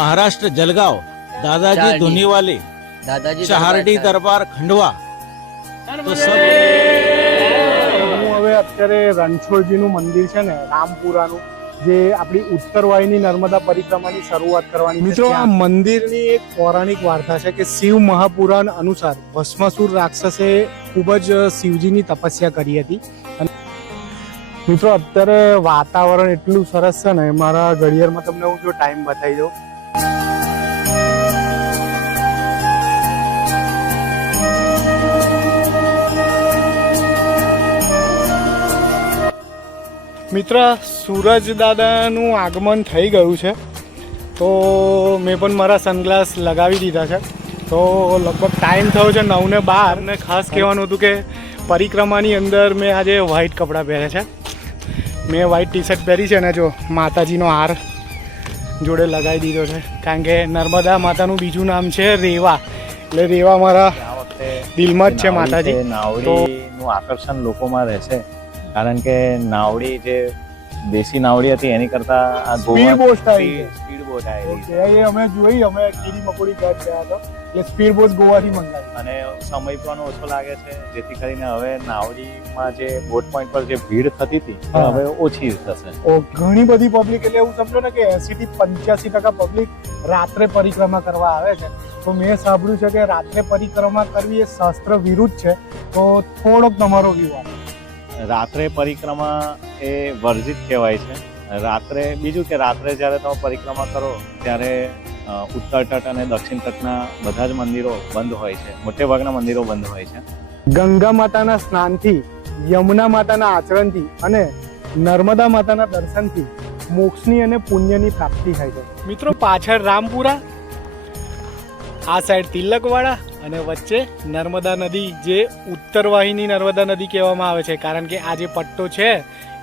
महाराष्ट्र जलगाव, दादाजी धुनीवाले, शहारडी दरबार खंडवा, तो सब હું હવે અત્યારે રણછોડજીનું મંદિર છે ને રામપુરાનું, જે આપણી ઉત્તરવાહિની નર્મદા પરિક્રમાની શરૂઆત કરવાની. મિત્રો, આ મંદિરની એક પૌરાણિક વાર્તા છે કે શિવ મહાપુરાણ અનુસાર ભસ્માસુર રાક્ષસે ખૂબ જ શિવજીની તપસ્યા કરી હતી. મિત્રો, અત્યારે વાતાવરણ એટલું સરસ છે ને, મારા ઘડિયાળમાં તમને હું જો ટાઈમ બતાવી દઉં. મિત્ર, સૂરજ દાદાનું આગમન થઈ ગયું છે, તો મેં પણ મારા સનગ્લાસ લગાવી દીધા છે. તો લગભગ ટાઈમ થયો છે 9:12. અને ખાસ કહેવાનું હતું કે પરિક્રમાની અંદર મેં આજે વ્હાઇટ કપડાં પહેર્યા છે. મેં વ્હાઇટ ટી શર્ટ પહેરી છે અને જો માતાજીનો હાર જોડે લગાવી દીધો છે, કારણ કે નર્મદા માતાનું બીજું નામ છે રેવા, એટલે રેવા મારા દિલમાં જ છે માતાજી. નાવડીનું આકર્ષણ લોકોમાં રહેશે, કારણ કે નાવડી જે દેશી નાવડી હતી એની કરતા આ સ્પીડ બોટ આવી. અમે જોઈ, અમે કીડી મકોડી ઘાટ ગયા હતા, એટલે સ્પીડ બોટ ગોવાથી મંગાવી અને સમય પણ ઓછો લાગે છે, જેથી કરીને હવે નાવડીમાં જે બોટ પોઈન્ટ પર જે ભીડ થતી હતી એ હવે ઓછી થશે. ઘણી બધી પબ્લિક, એટલે એવું સમજો ને કે 80 થી 85% પબ્લિક રાત્રે પરિક્રમા કરવા આવે છે. તો મેં સાંભળ્યું છે કે રાત્રે પરિક્રમા કરવી એ શાસ્ત્ર વિરુદ્ધ છે, તો થોડોક તમારો વ્યૂ આપો. રાત્રે પરિક્રમા એ વર્જિત કહેવાય છે. રાત્રે બીજું કે રાત્રે જ્યારે તમે પરિક્રમા કરો ત્યારે ઉત્તર તટ અને દક્ષિણ તટના બધા જ મંદિરો બંધ હોય છે, મોટે ભાગના મંદિરો બંધ હોય છે. ગંગા માતાના સ્નાનથી, યમુના માતાના આચરણથી અને નર્મદા માતાના દર્શનથી મોક્ષની અને પુણ્યની પ્રાપ્તિ થાય છે. મિત્રો, પાછળ રામપુરા, આ સાઈડ તિલકવાડા અને વચ્ચે નર્મદા નદી, જે ઉત્તરવાહિની નર્મદા નદી કહેવામાં આવે છે, કારણ કે આ જે પટ્ટો છે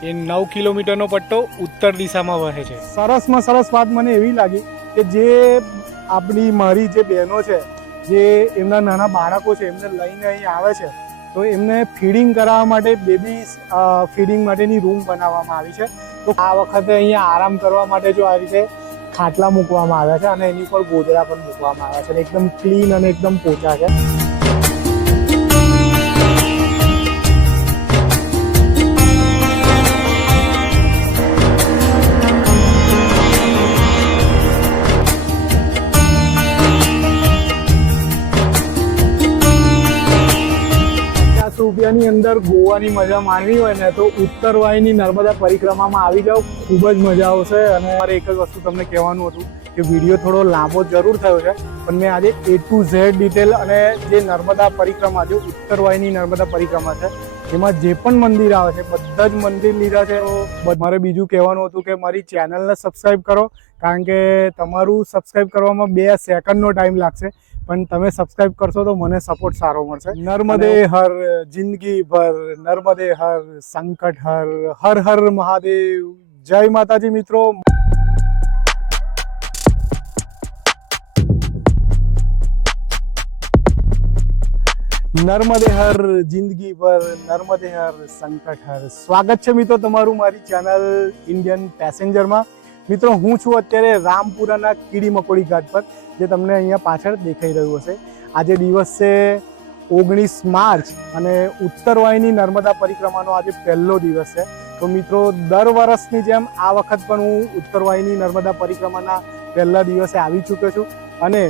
એ 9 કિલોમીટરનો પટ્ટો ઉત્તર દિશામાં વહે છે. સરસમાં સરસ વાત મને એવી લાગી કે જે મારી જે બહેનો છે, જે એમના નાના બાળકો છે, એમને લઈને અહીં આવે છે, તો એમને ફીડિંગ કરાવવા માટે બેબી ફીડિંગ માટેની રૂમ બનાવવામાં આવી છે. તો આ વખતે અહીંયા આરામ કરવા માટે જો આ રીતે ખાટલા મૂકવામાં આવ્યા છે અને એની ઉપર ગોદડા પણ મૂકવામાં આવ્યા છે. એકદમ ક્લીન અને એકદમ પોચા છે. રૂપિયાની અંદર ગોવાની મજા માણવી હોય ને, તો ઉત્તરવાહિની નર્મદા પરિક્રમામાં આવી જાઓ, ખૂબ જ મજા આવશે. અને મારે એક જ વસ્તુ તમને કહેવાનું હતું કે વિડીયો થોડો લાંબો જરૂર થયો છે, પણ મેં આજે A to Z ડિટેલ અને જે નર્મદા પરિક્રમા, જે ઉત્તરવાહિની નર્મદા પરિક્રમા છે, એમાં જે પણ મંદિર આવે છે બધા જ મંદિર લીધા છે. મારે બીજું કહેવાનું હતું કે મારી ચેનલને સબસ્ક્રાઈબ કરો, કારણ કે તમારું સબસ્ક્રાઈબ કરવામાં 2 સેકન્ડનો ટાઈમ લાગશે, પણ તમે સબસ્ક્રાઇબ કરશો તો મને સપોર્ટ સારો મળશે. નર્મદે હર, જિંદગી ભર નર્મદે હર, સંકટ હર, હર હર મહાદેવ. જય માતાજી મિત્રો. નર્મદે હર, જિંદગી ભર નર્મદે હર, સંકટ હર. સ્વાગત છે મિત્રો તમારું મારી ચેનલ ઇન્ડિયન પેસેન્જરમાં. મિત્રો, હું છું અત્યારે રામપુરાના કીડી મકોડી ઘાટ પર, જે તમને અહીંયા પાછળ દેખાઈ રહ્યું હશે. આજે દિવસ છે 19 માર્ચ અને ઉત્તરવાહિની નર્મદા પરિક્રમાનો આજે પહેલો દિવસ છે. તો મિત્રો, દર વર્ષની જેમ આ વખત પણ હું ઉત્તરવાહિની નર્મદા પરિક્રમાના પહેલા દિવસે આવી ચૂક્યો છું. અને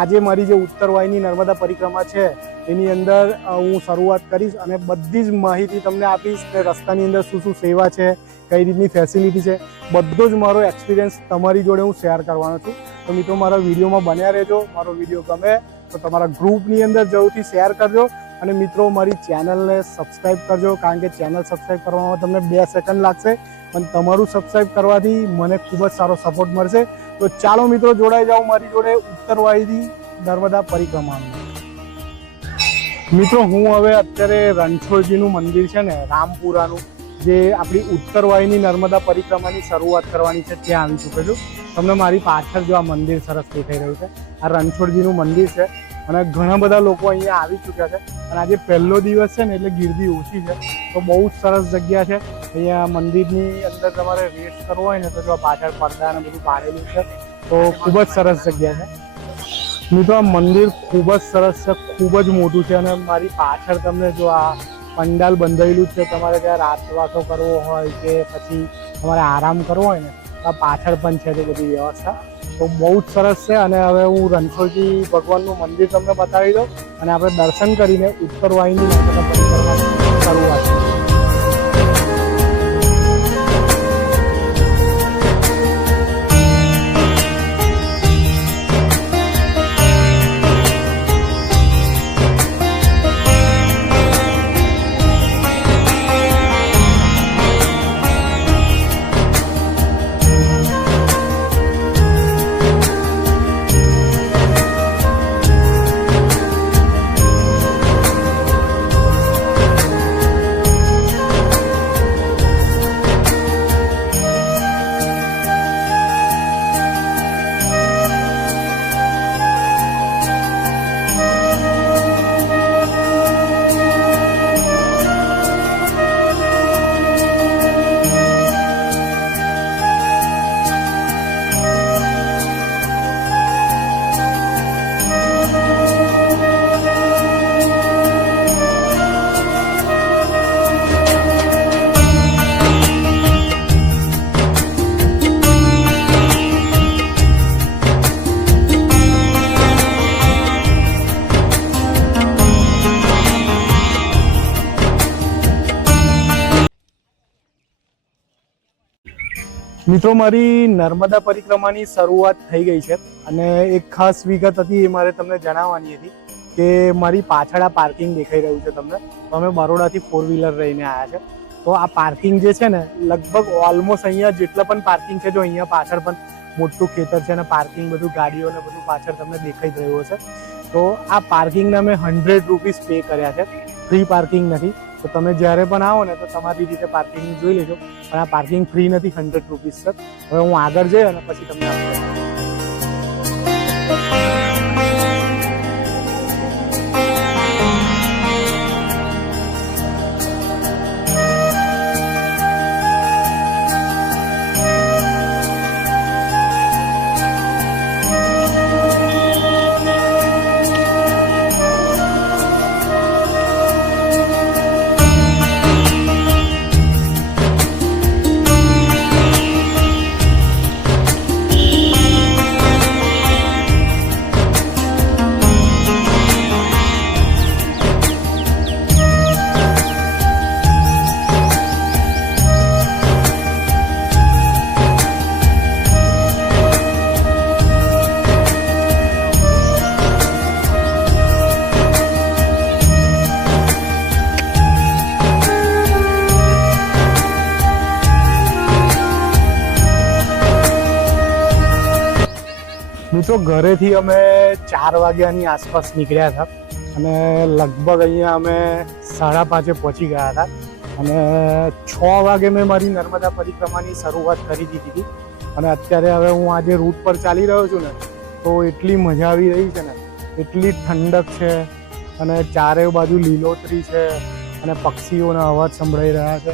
આજે મારી જે ઉત્તરવાહિની નર્મદા પરિક્રમા છે એની અંદર હું શરૂઆત કરીશ અને બધી જ માહિતી તમને આપીશ કે રસ્તાની અંદર શું શું સેવા છે, કઈ રીતની ફેસિલિટી છે, બધો જ મારો એક્સપિરિયન્સ તમારી જોડે હું શેર કરવાનો છું. તો મિત્રો, મારા વિડીયોમાં બન્યા રહેજો. મારો વિડીયો ગમે તો તમારા ગ્રુપની અંદર જરૂરથી શેર કરજો. અને મિત્રો, મારી ચેનલને સબસ્ક્રાઈબ કરજો, કારણ કે ચેનલ સબસ્ક્રાઈબ કરવામાં તમને 2 સેકન્ડ લાગશે, પણ તમારું સબસ્ક્રાઈબ કરવાથી મને ખૂબ જ સારો સપોર્ટ મળશે. તો ચાલો મિત્રો, જોડાઈ જાઓ મારી જોડે ઉત્તરવાહિની નર્મદા પરિક્રમામાં. મિત્રો, હું હવે અત્યારે રણછોડજીનું મંદિર છે ને રામપુરાનું, જે આપણી ઉત્તરવાહિની નર્મદા પરિક્રમાની શરૂઆત કરવાની છે, ત્યાં આવી ચૂક્યો છું. તમને મારી પાછળ જો આ મંદિર સરસ દેખાઈ રહ્યું છે, આ રણછોડજીનું મંદિર છે અને ઘણા બધા લોકો અહીંયા આવી ચૂક્યા છે. અને આજે પહેલો દિવસ છે ને, એટલે ગીર્દી ઓછી છે, તો બહુ જ સરસ જગ્યા છે. અહીંયા મંદિરની અંદર તમારે રેસ્ટ કરવો હોય ને, તો જો પાછળ પડદા અને બધું પાડેલું છે, તો તો ખૂબ જ સરસ જગ્યા છે મિત્રો. આ મંદિર ખૂબ જ સરસ છે, ખૂબ જ મોટું છે અને મારી પાછળ તમને જો આ પંડાલ બંધાયેલું છે. તમારે ત્યાં રાતવાસો કરવો હોય કે પછી તમારે આરામ કરવો હોય ને આ પાછળ પણ છે તે બધી વ્યવસ્થા. તો બહુ જ સરસ છે. અને હવે હું રણછોડજી ભગવાનનું મંદિર તમને બતાવી દઉં અને આપણે દર્શન કરીને ઉત્તરવાહિની માતાના પરિક્રમાની શરૂઆત કરીએ. મિત્રો મારી નર્મદા પરિક્રમાની શરૂઆત થઈ ગઈ છે અને એક ખાસ વિગત હતી એ મારે તમને જણાવવાની હતી કે મારી પાછળ આ પાર્કિંગ દેખાઈ રહ્યું છે તમને. તો અમે બરોડાથી 4 વ્હીલર લઈને આવ્યા છે. તો આ પાર્કિંગ જે છે ને લગભગ ઓલમોસ્ટ અહીંયા જેટલા પણ પાર્કિંગ છે, જો અહીંયા પાછળ પણ મોટું ખેતર છે અને પાર્કિંગ બધું ગાડીઓ ને બધું પાછળ તમને દેખાઈ રહ્યું છે. તો આ પાર્કિંગના મેં 100 રૂપીસ પે કર્યા છે, ફ્રી પાર્કિંગ નથી. તો તમે જ્યારે પણ આવો ને તો તમારી રીતે પાર્કિંગ જોઈ લેજો, પણ આ પાર્કિંગ ફ્રી નથી, 100 રૂપીસ છે. હવે હું આગળ જઈ અને પછી તમને આપું. મિત્રો ઘરેથી અમે 4 વાગ્યાની આસપાસ નીકળ્યા હતા અને લગભગ અહીંયા અમે 5:30 પહોંચી ગયા હતા અને 6 વાગે મેં મારી નર્મદા પરિક્રમાની શરૂઆત કરી દીધી હતી. અને અત્યારે હવે હું આજે રૂટ પર ચાલી રહ્યો છું ને તો એટલી મજા આવી રહી છે ને, એટલી ઠંડક છે અને ચારે બાજુ લીલોતરી છે અને પક્ષીઓના અવાજ સંભળાઈ રહ્યા છે.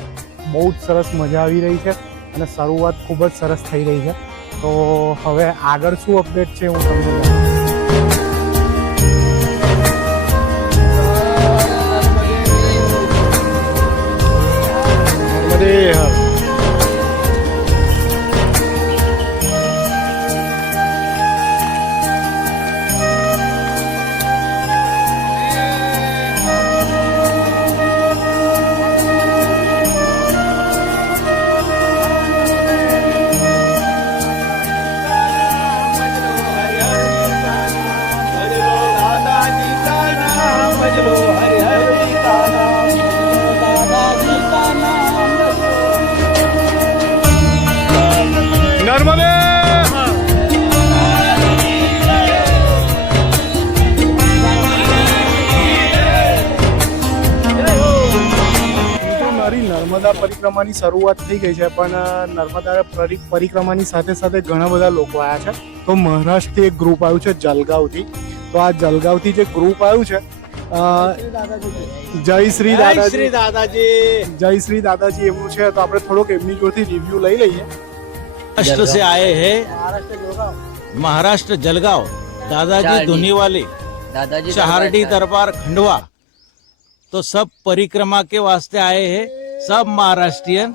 બહુ જ સરસ મજા આવી રહી છે અને શરૂઆત ખૂબ જ સરસ થઈ રહી છે. તો હવે આગળ શું અપડેટ છે હું તમને નર્મદે નર્મદા પરિક્રમાની શરૂઆત થઈ ગઈ છે, પણ નર્મદા પરિક્રમાની સાથે સાથે ઘણા બધા લોકો આવ્યા છે. તો મહારાષ્ટ્રથી એક ગ્રુપ આવ્યું છે જલગાંવથી. તો આ જલગાંવથી જે ગ્રુપ આવ્યું છે, જય શ્રી દાદાજી, જય શ્રી દાદાજી એમનું છે. તો આપણે થોડોક એમની જોડથી રિવ્યુ લઈ લઈએ. महाराष्ट्र से आए हैं महाराष्ट्र जलगांव, दादाजी धुनीवाले, शहारडी दरबार खंडवा, तो सब परिक्रमा के वास्ते आए हैं, सब महाराष्ट्रियन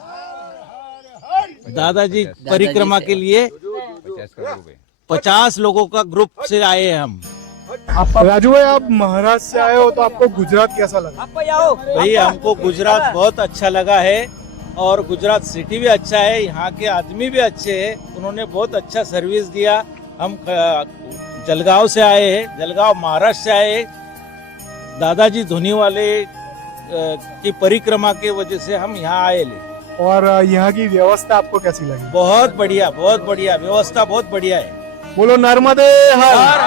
दादाजी परिक्रमा के लिए 50 लोगों का ग्रुप से आए हैं हम। राजू भाई, आप महाराष्ट्र से आए हो तो आपको गुजरात कैसा लगा? भाई हमको गुजरात बहुत अच्छा लगा है और गुजरात सिटी भी अच्छा है, यहाँ के आदमी भी अच्छे हैं, उन्होंने बहुत अच्छा सर्विस दिया। हम जलगांव से आए हैं, जलगांव महाराष्ट्र से आए हैं। दादाजी धुनीवाले की परिक्रमा के वजह से हम यहाँ आए ले। और यहाँ की व्यवस्था आपको कैसी लगी? बहुत बढ़िया व्यवस्था बहुत बढ़िया है। बोलो नर्मदे हर।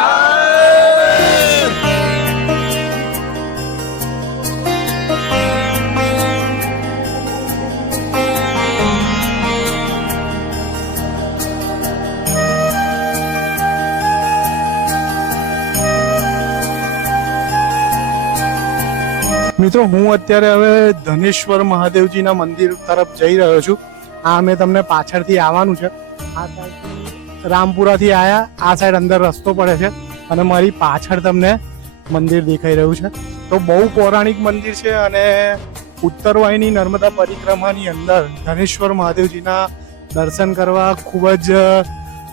મિત્રો, હું અત્યારે હવે ધનેશ્વર મહાદેવજીના મંદિર તરફ જઈ રહ્યો છું. આ મેં તમને પાછળથી આવવાનું છે. આ સાઈડથી રામપુરાથી આયા, આ સાઈડ અંદર રસ્તો પડે છે અને મારી પાછળ તમને મંદિર દેખાઈ રહ્યું છે. તો બહુ પૌરાણિક મંદિર છે અને ઉત્તરવાહિની નર્મદા પરિક્રમાની અંદર ધનેશ્વર મહાદેવજીના દર્શન કરવા ખૂબ જ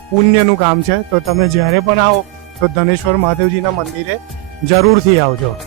પુણ્યનું કામ છે. તો તમે જ્યારે પણ આવો તો ધનેશ્વર મહાદેવજીના મંદિરે જરૂરથી આવજો.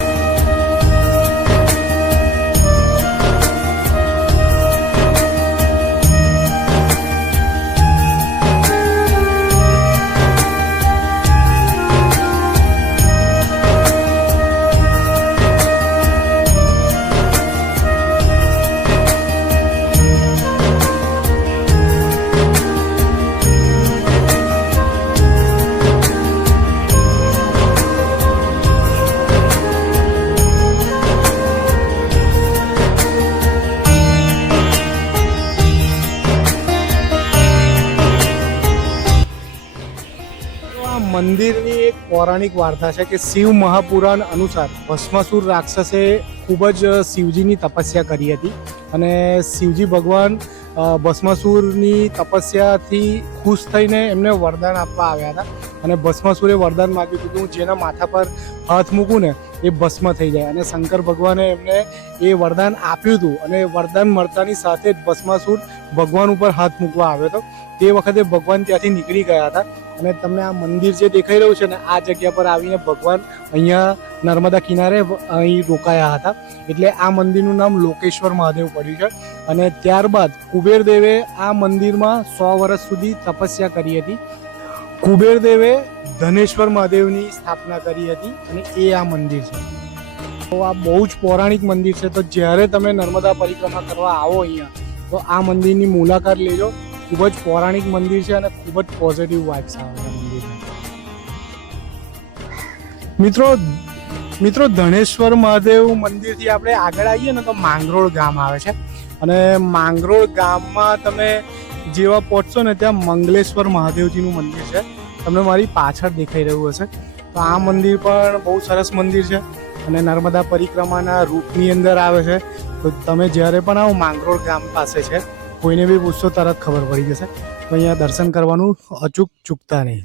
મંદિરની એક પૌરાણિક વાર્તા છે કે શિવ મહાપુરાણ અનુસાર ભસ્માસુર રાક્ષસે ખૂબ જ શિવજીની તપસ્યા કરી હતી અને શિવજી ભગવાન ભસ્માસુરની તપસ્યાથી ખુશ થઈને એમને વરદાન આપવા આવ્યા હતા અને ભસ્માસુરે વરદાન માગ્યું હતું કે હું જેના માથા પર હાથ મૂકું ને એ ભસ્મ થઈ જાય અને શંકર ભગવાને એમને એ વરદાન આપ્યું હતું અને વરદાન મળતાની સાથે જ ભસ્માસુર ભગવાન ઉપર હાથ મૂકવા આવ્યો હતો. તે વખતે ભગવાન ત્યાંથી નીકળી ગયા હતા અને તમને આ મંદિર જે દેખાઈ રહ્યું છે ને, આ જગ્યા પર આવીને ભગવાન અહીંયા નર્મદા કિનારે અહીં રોકાયા હતા. એટલે આ મંદિરનું નામ લોકેશ્વર મહાદેવ પડ્યું છે. અને ત્યારબાદ કુબેરદેવે આ મંદિરમાં 100 વર્ષ સુધી તપસ્યા કરી હતી. કુબેરદેવે ધનેશ્વર મહાદેવની સ્થાપના કરી હતી અને એ આ મંદિર છે. તો આ બહુ જ પૌરાણિક મંદિર છે. તો જ્યારે તમે નર્મદા પરિક્રમા કરવા આવો અહીંયા તો આ મંદિરની મુલાકાત લેજો. ખૂબ જ પૌરાણિક મંદિર છે અને ખૂબ જ પોઝિટિવ વાઇબ્સ આવે છે મંદિરમાં. મિત્રો, ધનેશ્વર મહાદેવ મંદિરથી આપણે આગળ આવીએ ને તો માંગરોળ ગામ આવે છે અને માંગરોળ ગામમાં તમે જેવા પહોંચશો ને ત્યાં મંગલેશ્વર મહાદેવજીનું મંદિર છે. તમને મારી પાછળ દેખાઈ રહ્યું હશે. તો આ મંદિર પણ બહુ સરસ મંદિર છે અને નર્મદા પરિક્રમાના રૂટની અંદર આવે છે. તો તમે જ્યારે પણ આવો માંગરોળ ગામ પાસે છે, કોઈને બી પૂછશો તરત ખબર પડી જશે. તો અહીંયા દર્શન કરવાનું અચૂક ચૂકતા નહીં.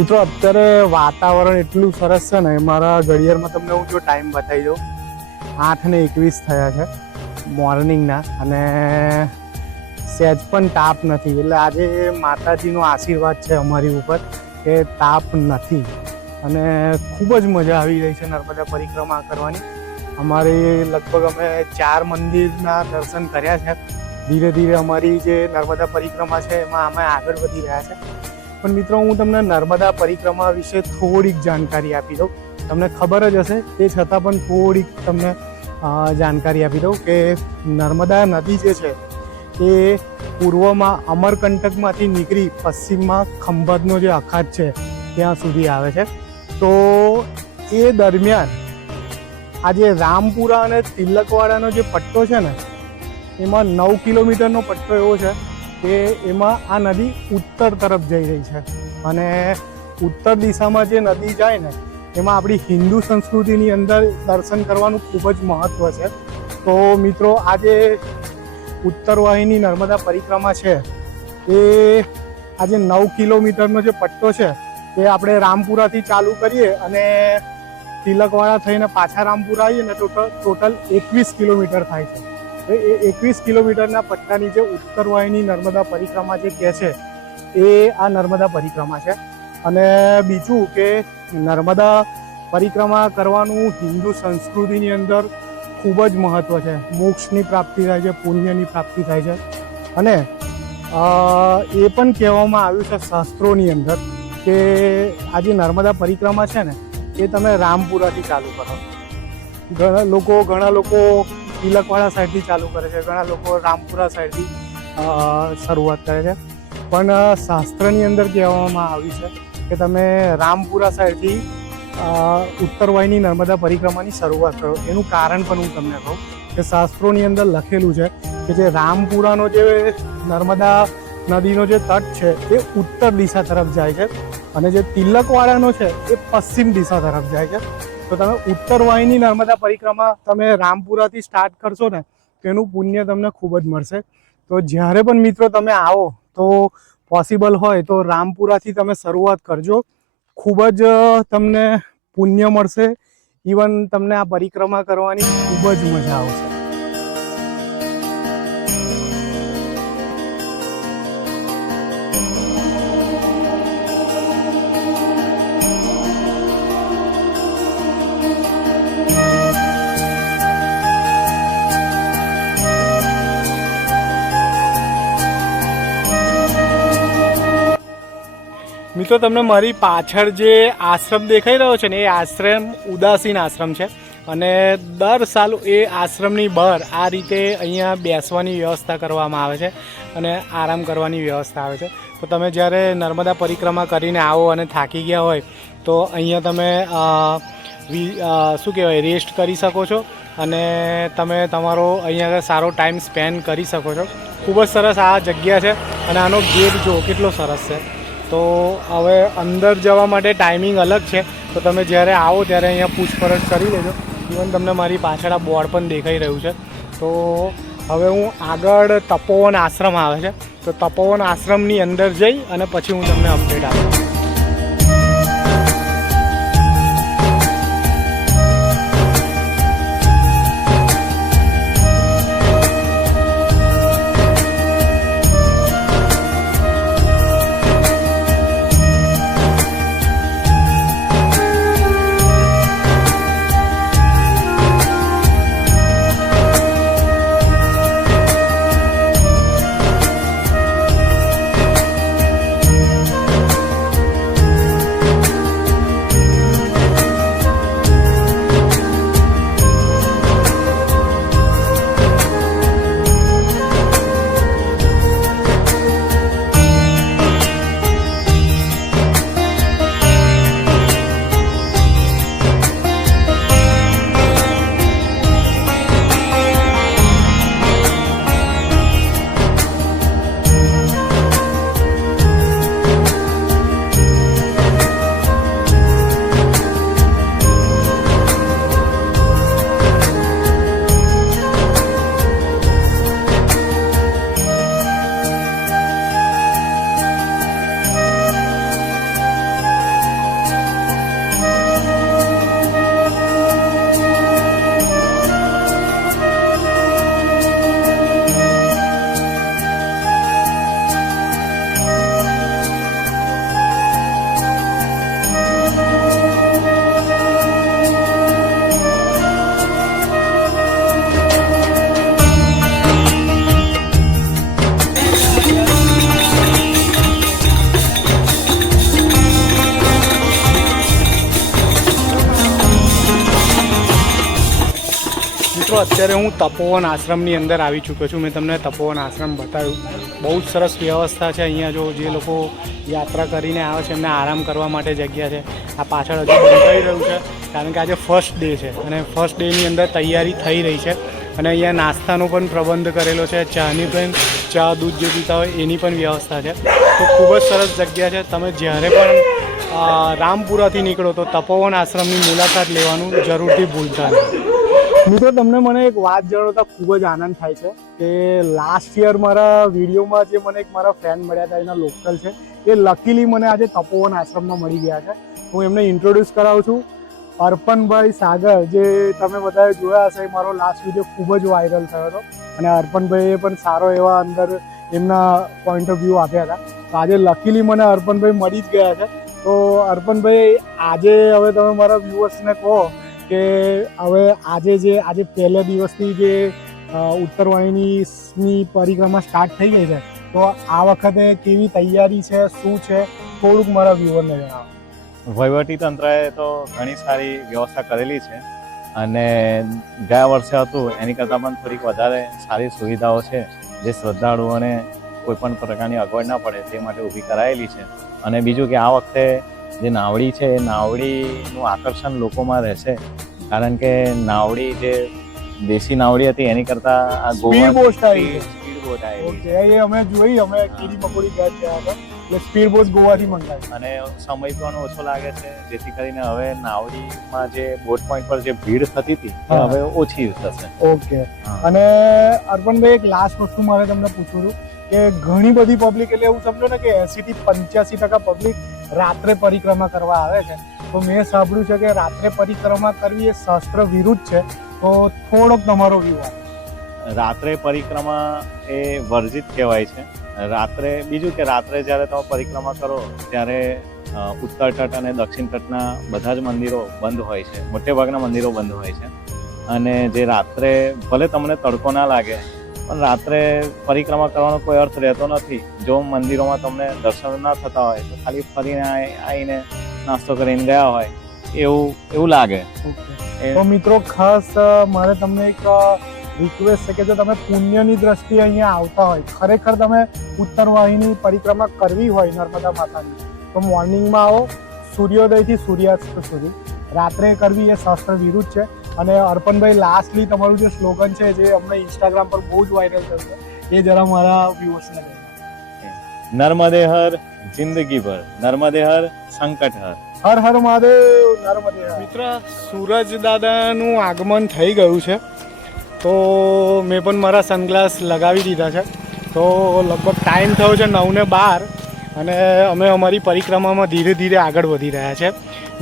મિત્રો, અત્યારે વાતાવરણ એટલું સરસ છે ને, મારા ઘડિયાળમાં તમને હું જો ટાઈમ બતાવી દઉં, 8:21 થયા છે. મોર્નિંગના, અને સહેજ પણ તાપ નથી. એટલે આજે માતાજીનો આશીર્વાદ છે અમારી ઉપર કે તાપ નથી, અને ખૂબ જ મજા આવી રહી છે નર્મદા પરિક્રમા કરવાની. અમારે લગભગ અમે 4 મંદિરના દર્શન કર્યા છે. ધીરે ધીરે અમારી જે નર્મદા પરિક્રમા છે એમાં અમે આગળ વધી રહ્યા છે. પણ મિત્રો, હું તમને નર્મદા પરિક્રમા વિશે થોડીક જાણકારી આપી દઉં. તમને ખબર જ હશે, તે છતાં પણ થોડીક તમને જાણકારી આપી દઉં કે નર્મદા નદી જે છે એ પૂર્વમાં અમરકંટકમાંથી નીકળી પશ્ચિમમાં ખંભાતનો જે અખાત છે ત્યાં સુધી આવે છે. તો એ દરમિયાન આજે રામપુરા અને તિલકવાડાનો જે પટ્ટો છે ને, એમાં 9 કિલોમીટરનો પટ્ટો એવો છે કે એમાં આ નદી ઉત્તર તરફ જઈ રહી છે. અને ઉત્તર દિશામાં જે નદી જાય ને, એમાં આપણી હિન્દુ સંસ્કૃતિની અંદર દર્શન કરવાનું ખૂબ જ મહત્ત્વ છે. તો મિત્રો, આજે ઉત્તરવાહિની નર્મદા પરિક્રમા છે એ આજે 9 કિલોમીટરનો જે પટ્ટો છે એ આપણે રામપુરાથી ચાલુ કરીએ અને તિલકવાડા થઈને પાછા રામપુરા આવીએ ને ટોટલ 21 કિલોમીટર થાય છે. તો એ 21 કિલોમીટરના પટ્ટાની જે ઉત્તરવાહિની નર્મદા પરિક્રમા જે કહે છે એ આ નર્મદા પરિક્રમા છે. અને બીજું કે નર્મદા પરિક્રમા કરવાનું હિન્દુ સંસ્કૃતિની અંદર ખૂબ જ મહત્ત્વ છે. મોક્ષની પ્રાપ્તિ થાય છે, પુણ્યની પ્રાપ્તિ થાય છે. અને એ પણ કહેવામાં આવ્યું છે શાસ્ત્રોની અંદર કે આ જે નર્મદા પરિક્રમા છે ને, એ તમે રામપુરાથી ચાલુ કરો. ઘણા લોકો તિલકવાડા સાઈડથી ચાલુ કરે છે, ઘણા લોકો રામપુરા સાઈડથી શરૂઆત કરે છે. પણ શાસ્ત્રની અંદર કહેવામાં આવ્યું છે કે તમે રામપુરા સાઈડથી ઉત્તરવાહિની નર્મદા પરિક્રમાની શરૂઆત કરો. એનું કારણ પણ હું તમને કહું કે શાસ્ત્રોની અંદર લખેલું છે કે જે રામપુરાનો જે નર્મદા નદીનો જે તટ છે એ ઉત્તર દિશા તરફ જાય છે, અને જે તિલકવાડાનો છે એ પશ્ચિમ દિશા તરફ જાય છે. તો તમે ઉત્તરવાહિની નર્મદા પરિક્રમા તમે રામપુરાથી સ્ટાર્ટ કરશો ને, તેનું પુણ્ય તમને ખૂબ જ મળશે. તો જ્યારે પણ મિત્રો તમે આવો તો પોસિબલ હોય તો રામપુરાથી તમે શરૂઆત કરજો. ખૂબ જ તમને પુણ્ય મળશે. ઇવન તમને આ પરિક્રમા કરવાની ખૂબ જ મજા આવશે. મિત્રો, તમને મારી પાછળ જે આશ્રમ દેખાઈ રહ્યો છે ને, એ આશ્રમ ઉદાસીન આશ્રમ છે. અને દર સાલ એ આશ્રમની બહાર આ રીતે અહીંયા બેસવાની વ્યવસ્થા કરવામાં આવે છે અને આરામ કરવાની વ્યવસ્થા આવે છે. તો તમે જ્યારે નર્મદા પરિક્રમા કરીને આવો અને થાકી ગયા હોય તો અહીંયા તમે શું કહેવાય, રેસ્ટ કરી શકો છો અને તમે તમારો અહીંયા સારો ટાઈમ સ્પેન્ડ કરી શકો છો. ખૂબ જ સરસ આ જગ્યા છે. અને આનો ગેટ જો કેટલો સરસ છે. તો હવે અંદર જવા માટે ટાઈમિંગ અલગ છે. તો તમે જ્યારે આવો ત્યારે અહીંયા પૂછપરછ કરી લેજો. ઇવન તમને મારી પાછળ આ બોર્ડ પણ દેખાઈ રહ્યું છે. તો હવે હું આગળ તપોવન આશ્રમ આવે છે, તો તપોવન આશ્રમની અંદર જઈ અને પછી હું તમને અપડેટ આપું. અત્યારે હું તપોવન આશ્રમની અંદર આવી ચૂક્યો છું. મેં તમને તપોવન આશ્રમ બતાવ્યું. બહુ જ સરસ વ્યવસ્થા છે અહીંયા. જો જે લોકો યાત્રા કરીને આવે છે એમને આરામ કરવા માટે જગ્યા છે. આ પાછળ હજુ બંધાઈ રહ્યું છે કારણ કે આજે ફર્સ્ટ ડે છે અને ફર્સ્ટ ડેની અંદર તૈયારી થઈ રહી છે. અને અહીંયા નાસ્તાનો પણ પ્રબંધ કરેલો છે. ચાની પણ ચા દૂધ જે પીતા હોય એની પણ વ્યવસ્થા છે. તો ખૂબ જ સરસ જગ્યા છે. તમે જ્યારે પણ રામપુરાથી નીકળો તો તપોવન આશ્રમની મુલાકાત લેવાનું જરૂરથી ભૂલતા નહીં. મિત્રો, તમને મને એક વાત જણાવતા ખૂબ જ આનંદ થાય છે કે લાસ્ટ યર મારા વિડીયોમાં જે મને એક મારા ફ્રેન્ડ મળ્યા હતા, એના લોકલ છે, એ લકીલી મને આજે તપોવન આશ્રમમાં મળી ગયા છે. હું એમને ઇન્ટ્રોડ્યુસ કરાવું છું. અર્પણભાઈ સાગર, જે તમે બધાએ જોયા હશે, મારો લાસ્ટ વિડીયો ખૂબ જ વાયરલ થયો હતો અને અર્પણભાઈએ પણ સારો એવા અંદર એમના પોઈન્ટ ઓફ વ્યૂ આપ્યા હતા. તો આજે લકીલી મને અર્પણભાઈ મળી જ ગયા છે. તો અર્પણભાઈ, આજે હવે તમે મારા વ્યુઅર્સને કહો કે હવે આજે પહેલા દિવસથી જે ઉત્તરવાહિનીની પરિક્રમા સ્ટાર્ટ થઈ ગઈ છે, તો આ વખતે કેવી તૈયારી છે, શું છે, થોડુંક મારા વ્યુઅરને જણાવો. વહીવટી તંત્રએ તો ઘણી સારી વ્યવસ્થા કરેલી છે અને ગયા વર્ષે હતું એની કરતાં પણ થોડીક વધારે સારી સુવિધાઓ છે, જે શ્રદ્ધાળુઓને કોઈ પણ પ્રકારની અગવડ ના પડે તે માટે ઊભી કરાયેલી છે. અને બીજું કે આ વખતે જે નાવડી છે એ નાવડીનું આકર્ષણ લોકોમાં રહેશે, કારણ કે નાવડી જે દેશી નાવડી હતી એની કરતાં આ સ્પીડ બોટ આવી છે. એ અમે જોઈ, અમે કીડી મકોડી ઘાટ ગયા હતા, એટલે સ્પીડ બોટ ગોવાથી મંગાવી અને સમય પણ ઓછો લાગે છે, જેથી કરીને હવે નાવડીમાં જે બોટ પોઈન્ટ પર જે ભીડ થતી હતી તે હવે ઓછી થશે. ઓકે. અને અર્પણભાઈ, એક લાસ્ટ વસ્તુ મારે તમને પૂછવું હતું કે ઘણી બધી પબ્લિક, એટલે એવું સમજો ને કે 80 થી 85% પબ્લિક રાત્રે પરિક્રમા કરવા આવે છે. તો મેં સાંભળ્યું છે કે રાત્રે પરિક્રમા કરવી એ શાસ્ત્ર વિરુદ્ધ છે, તો થોડોક તમારો વ્યૂ આપો. રાત્રે પરિક્રમા એ વર્જિત કહેવાય છે. રાત્રે બીજું કે રાત્રે જ્યારે તમે પરિક્રમા કરો ત્યારે ઉત્તર તટ અને દક્ષિણ તટના બધા જ મંદિરો બંધ હોય છે, મોટે ભાગના મંદિરો બંધ હોય છે. અને જે રાત્રે ભલે તમને તડકો ના લાગે, પણ રાત્રે પરિક્રમા કરવાનો કોઈ અર્થ રહેતો નથી. જો મંદિરોમાં તમને દર્શન ના થતા હોય તો ખાલી ફરીને આવીને નાસ્તો કરીને ગયા હોય એવું લાગે. તો મિત્રો, ખાસ મારે તમને એક રિક્વેસ્ટ છે કે જો તમે પુણ્યની દ્રષ્ટિએ અહીંયા આવતા હોય, ખરેખર તમે ઉત્તરવાહિની પરિક્રમા કરવી હોય નર્મદા માતાની, તો મોર્નિંગમાં આવો, સૂર્યોદયથી સૂર્યાસ્ત સુધી. રાત્રે કરવી એ શાસ્ત્ર વિરુદ્ધ છે. અને અર્પણભાઈ, લાસ્ટલી તમારું જે સ્લોગન છે, જે અમને ઇન્સ્ટાગ્રામ પર બહુ જ વાયરલ થયું છે, એ જરા મારા વ્યુઅર્સને કહો. નર્મદે હર જિંદગી ભર, નર્મદે હર સંકટ હર. હર હર મહાદેવ, નર્મદે હર. મિત્ર, સૂરજ દાદાનું આગમન થઈ ગયું છે, તો મેં પણ મારા સનગ્લાસ લગાવી દીધા છે. તો લગભગ ટાઈમ થયો છે 9:12 અને અમે અમારી પરિક્રમામાં ધીરે ધીરે આગળ વધી રહ્યા છે.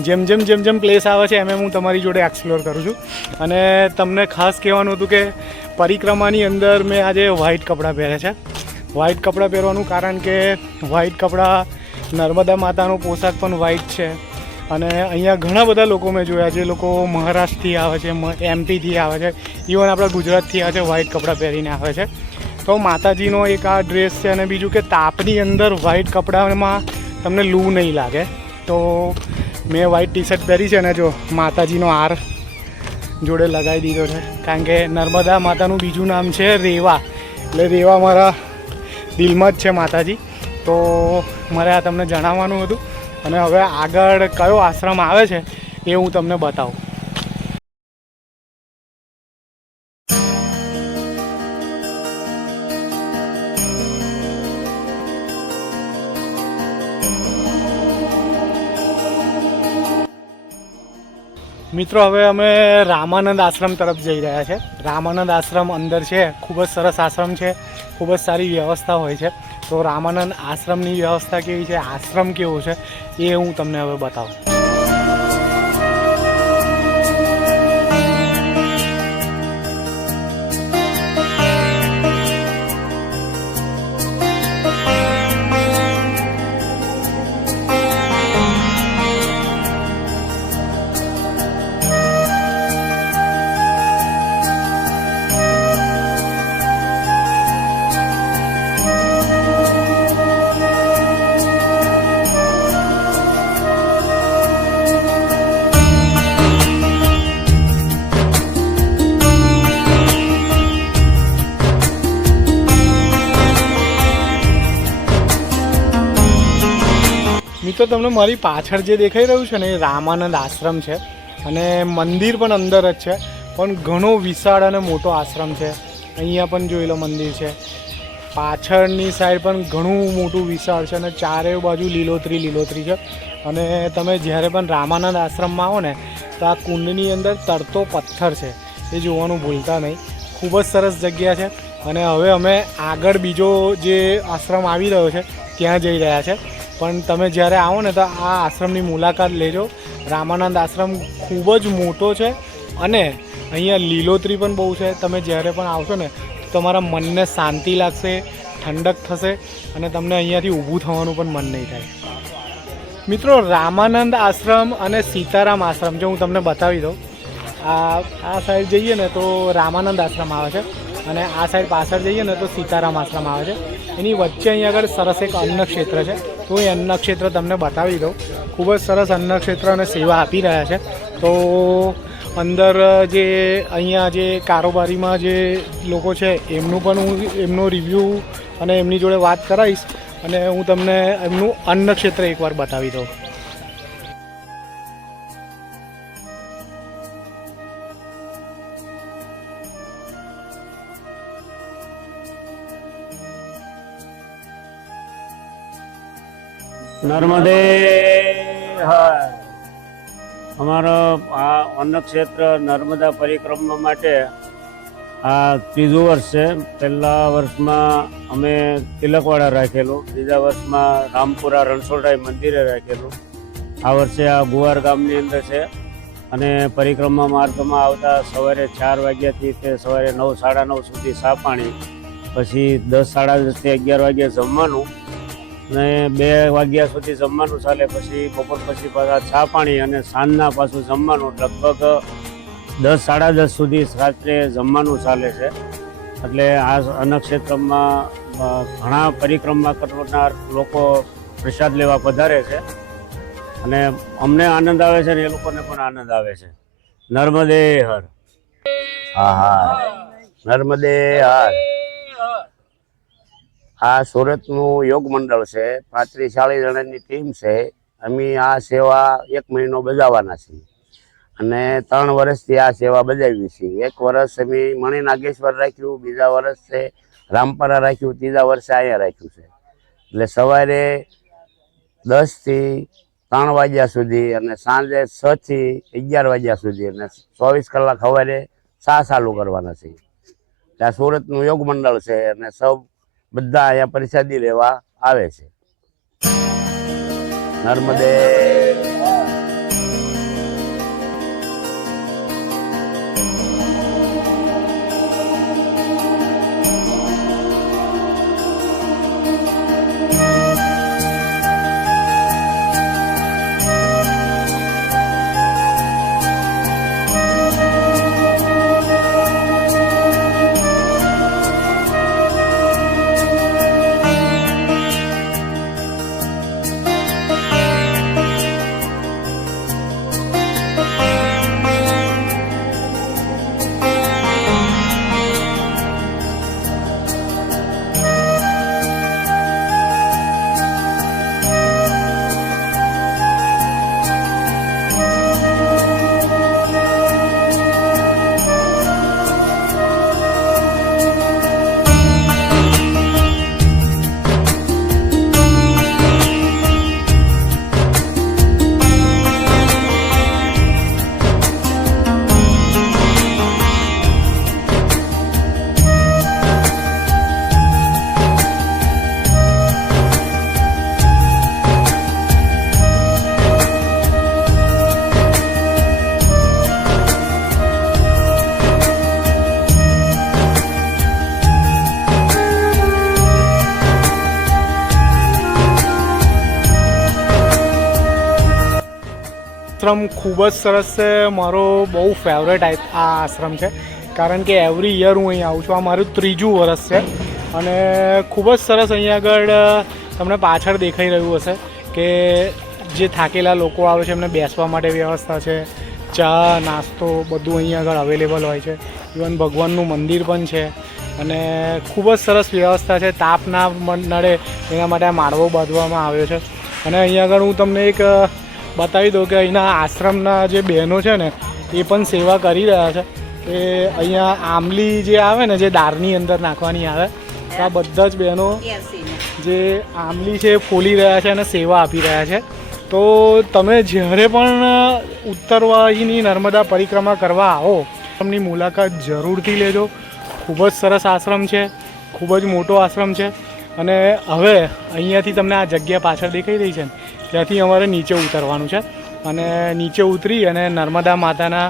જેમ જેમ પ્લેસ આવે છે એમ હું તમારી જોડે એક્સપ્લોર કરું છું. અને તમને ખાસ કહેવાનું હતું કે પરિક્રમાની અંદર મેં આજે વ્હાઇટ કપડાં પહેર્યા છે. વ્હાઇટ કપડાં પહેરવાનું કારણ કે વ્હાઇટ કપડાં, નર્મદા માતાનો પોશાક પણ વ્હાઇટ છે. અને અહીંયા ઘણા બધા લોકો મેં જોયા, જે લોકો મહારાષ્ટ્રથી આવે છે, એમપીથી આવે છે, ઇવન આપણા ગુજરાતથી આવે છે, વ્હાઇટ કપડાં પહેરીને આવે છે. તો માતાજીનો એક આ ડ્રેસ છે. અને બીજું કે તાપની અંદર વ્હાઇટ કપડામાં તમને લૂ નહીં લાગે. તો મેં વ્હાઇટ ટી શર્ટ પહેરી છે અને જો માતાજીનો હાર જોડે લગાવી દીધો છે, કારણ કે નર્મદા માતાનું બીજું નામ છે રેવા, એટલે રેવા મારા દિલમાં જ છે માતાજી. તો મારે આ તમને જણાવવાનું હતું. અને હવે આગળ કયો આશ્રમ આવે છે એ હું તમને બતાવું. મિત્રો, હવે અમે રામાનંદ આશ્રમ તરફ જઈ રહ્યા છે. રામાનંદ આશ્રમ અંદર છે, ખૂબ જ સરસ આશ્રમ છે, ખૂબ જ સારી વ્યવસ્થા હોય છે. તો રામાનંદ આશ્રમની વ્યવસ્થા કેવી છે, આશ્રમ કેવો છે, એ હું તમને હવે બતાવું. મિત્રો તમને મારી પાછળ જે દેખાઈ રહ્યું છે ને એ રામાનંદ આશ્રમ છે અને મંદિર પણ અંદર જ છે, પણ ઘણો વિશાળ અને મોટો આશ્રમ છે. અહીંયા પણ જોઈ લો મંદિર છે, પાછળની સાઈડ પણ ઘણું મોટું વિશાળ છે અને ચારે બાજુ લીલોતરી છે. અને તમે જ્યારે પણ રામાનંદ આશ્રમમાં આવો ને તો આ કુંડની અંદર તરતો પથ્થર છે, એ જોવાનું ભૂલતા નહીં. ખૂબ જ સરસ જગ્યા છે. અને હવે અમે આગળ બીજો જે આશ્રમ આવી રહ્યો છે ત્યાં જઈ રહ્યા છે, પણ તમે જ્યારે આવો ને તો આ આશ્રમની મુલાકાત લેજો. રામાનંદ આશ્રમ ખૂબ જ મોટો છે અને અહીંયા લીલોતરી પણ બહુ છે. તમે જ્યારે પણ આવશો ને તો તમારા મનને શાંતિ લાગશે, ઠંડક થશે અને તમને અહીંયાથી ઊભું થવાનું પણ મન નહીં થાય. મિત્રો, રામાનંદ આશ્રમ અને સીતારામ આશ્રમ જો હું તમને બતાવી દઉં, આ સાઈડ જઈએ ને તો રામાનંદ આશ્રમ આવે છે અને આ સાઈડ પાછળ જઈએ ને તો સીતારામ આશ્રમ આવે છે. એની વચ્ચે અહીંયા આગળ સરસ એક અન્નક્ષેત્ર છે, તો એ અન્નક્ષેત્ર તમને બતાવી દઉં. ખૂબ જ સરસ અન્નક્ષેત્ર અને સેવા આપી રહ્યા છે. તો અંદર જે અહીંયા જે કારોબારીમાં જે લોકો છે એમનું પણ હું એમનો રિવ્યૂ અને એમની જોડે વાત કરાવીશ અને હું તમને એમનું અન્નક્ષેત્ર એકવાર બતાવી દઉં. નર્મદે હર. અમારો આ અન્નક્ષેત્ર નર્મદા પરિક્રમા માટે આ ત્રીજું વર્ષ છે. પહેલા વર્ષમાં અમે તિલકવાડા રાખેલું, બીજા વર્ષમાં રામપુરા રણછોડરાય મંદિરે રાખેલું, આ વર્ષે આ ગુવાર ગામની અંદર છે. અને પરિક્રમા માર્ગમાં આવતા સવારે 4 વાગ્યાથી તે સવારે 9, 9:30 સુધી ચા પાણી, પછી 10, 10:30 થી 11 વાગ્યે જમવાનું ને 2 વાગ્યા સુધી જમવાનું ચાલે. પછી બપોર પછી પાછા ચા પાણી અને સાંજના પાછું જમવાનું. લગભગ 10, 10:30 સુધી રાત્રે જમવાનું ચાલે છે. એટલે આ અન્નક્ષેત્રમાં ઘણા પરિક્રમા કરનાર લોકો પ્રસાદ લેવા પધારે છે અને અમને આનંદ આવે છે ને એ લોકોને પણ આનંદ આવે છે. નર્મદે હર. હા હા, નર્મદે હર. આ સુરતનું યોગ મંડળ છે, 35-40 જણાની ટીમ છે. અમે આ સેવા 1 મહિનો બજાવવાના છીએ અને 3 વર્ષથી આ સેવા બજાવી છીએ. 1 વર્ષ અમે મણિનાગેશ્વર રાખ્યું, બીજા વર્ષે રામપરા રાખ્યું, ત્રીજા વર્ષે અહીંયા રાખ્યું છે. એટલે સવારે 10 થી 3 વાગ્યા સુધી અને સાંજે 6 થી 11 વાગ્યા સુધી અને 24 કલાક સવારે ચા ચાલુ કરવાના છે. આ સુરતનું યોગ મંડળ છે અને સૌ બધા અહીંયા પ્રસાદી લેવા આવે છે. નર્મદે. આશ્રમ ખૂબ જ સરસ છે. મારો બહુ ફેવરેટ આ આશ્રમ છે, કારણ કે એવરી યર હું અહીં આવું છું. આ મારું 3જું વર્ષ છે અને ખૂબ જ સરસ. અહીંયા આગળ તમને પાછળ દેખાઈ રહ્યું હશે કે જે થાકેલા લોકો આવે છે એમને બેસવા માટે વ્યવસ્થા છે, ચા નાસ્તો બધું અહીંયા આગળ અવેલેબલ હોય છે. ઇવન ભગવાનનું મંદિર પણ છે અને ખૂબ જ સરસ વ્યવસ્થા છે. તાપ ના નડે એના માટે આ માળવો બાંધવામાં આવ્યો છે અને અહીંયા આગળ હું તમને એક બતાવી દઉં કે અહીંના આશ્રમના જે બહેનો છે ને એ પણ સેવા કરી રહ્યા છે. કે અહીંયા આંબલી જે આવે ને જે દાળની અંદર નાખવાની આવે તો આ બધા જ બહેનો જે આંબલી છે એ ફોલી રહ્યા છે અને સેવા આપી રહ્યા છે. તો તમે જ્યારે પણ ઉત્તરવાહીની નર્મદા પરિક્રમા કરવા આવો આશ્રમની મુલાકાત જરૂરથી લેજો. ખૂબ જ સરસ આશ્રમ છે, ખૂબ જ મોટો આશ્રમ છે. અને હવે અહીંયાથી તમને આ જગ્યા પાછળ દેખાઈ રહી છે ને ત્યાંથી અમારે નીચે ઉતરવાનું છે અને નીચે ઉતરી અને નર્મદા માતાના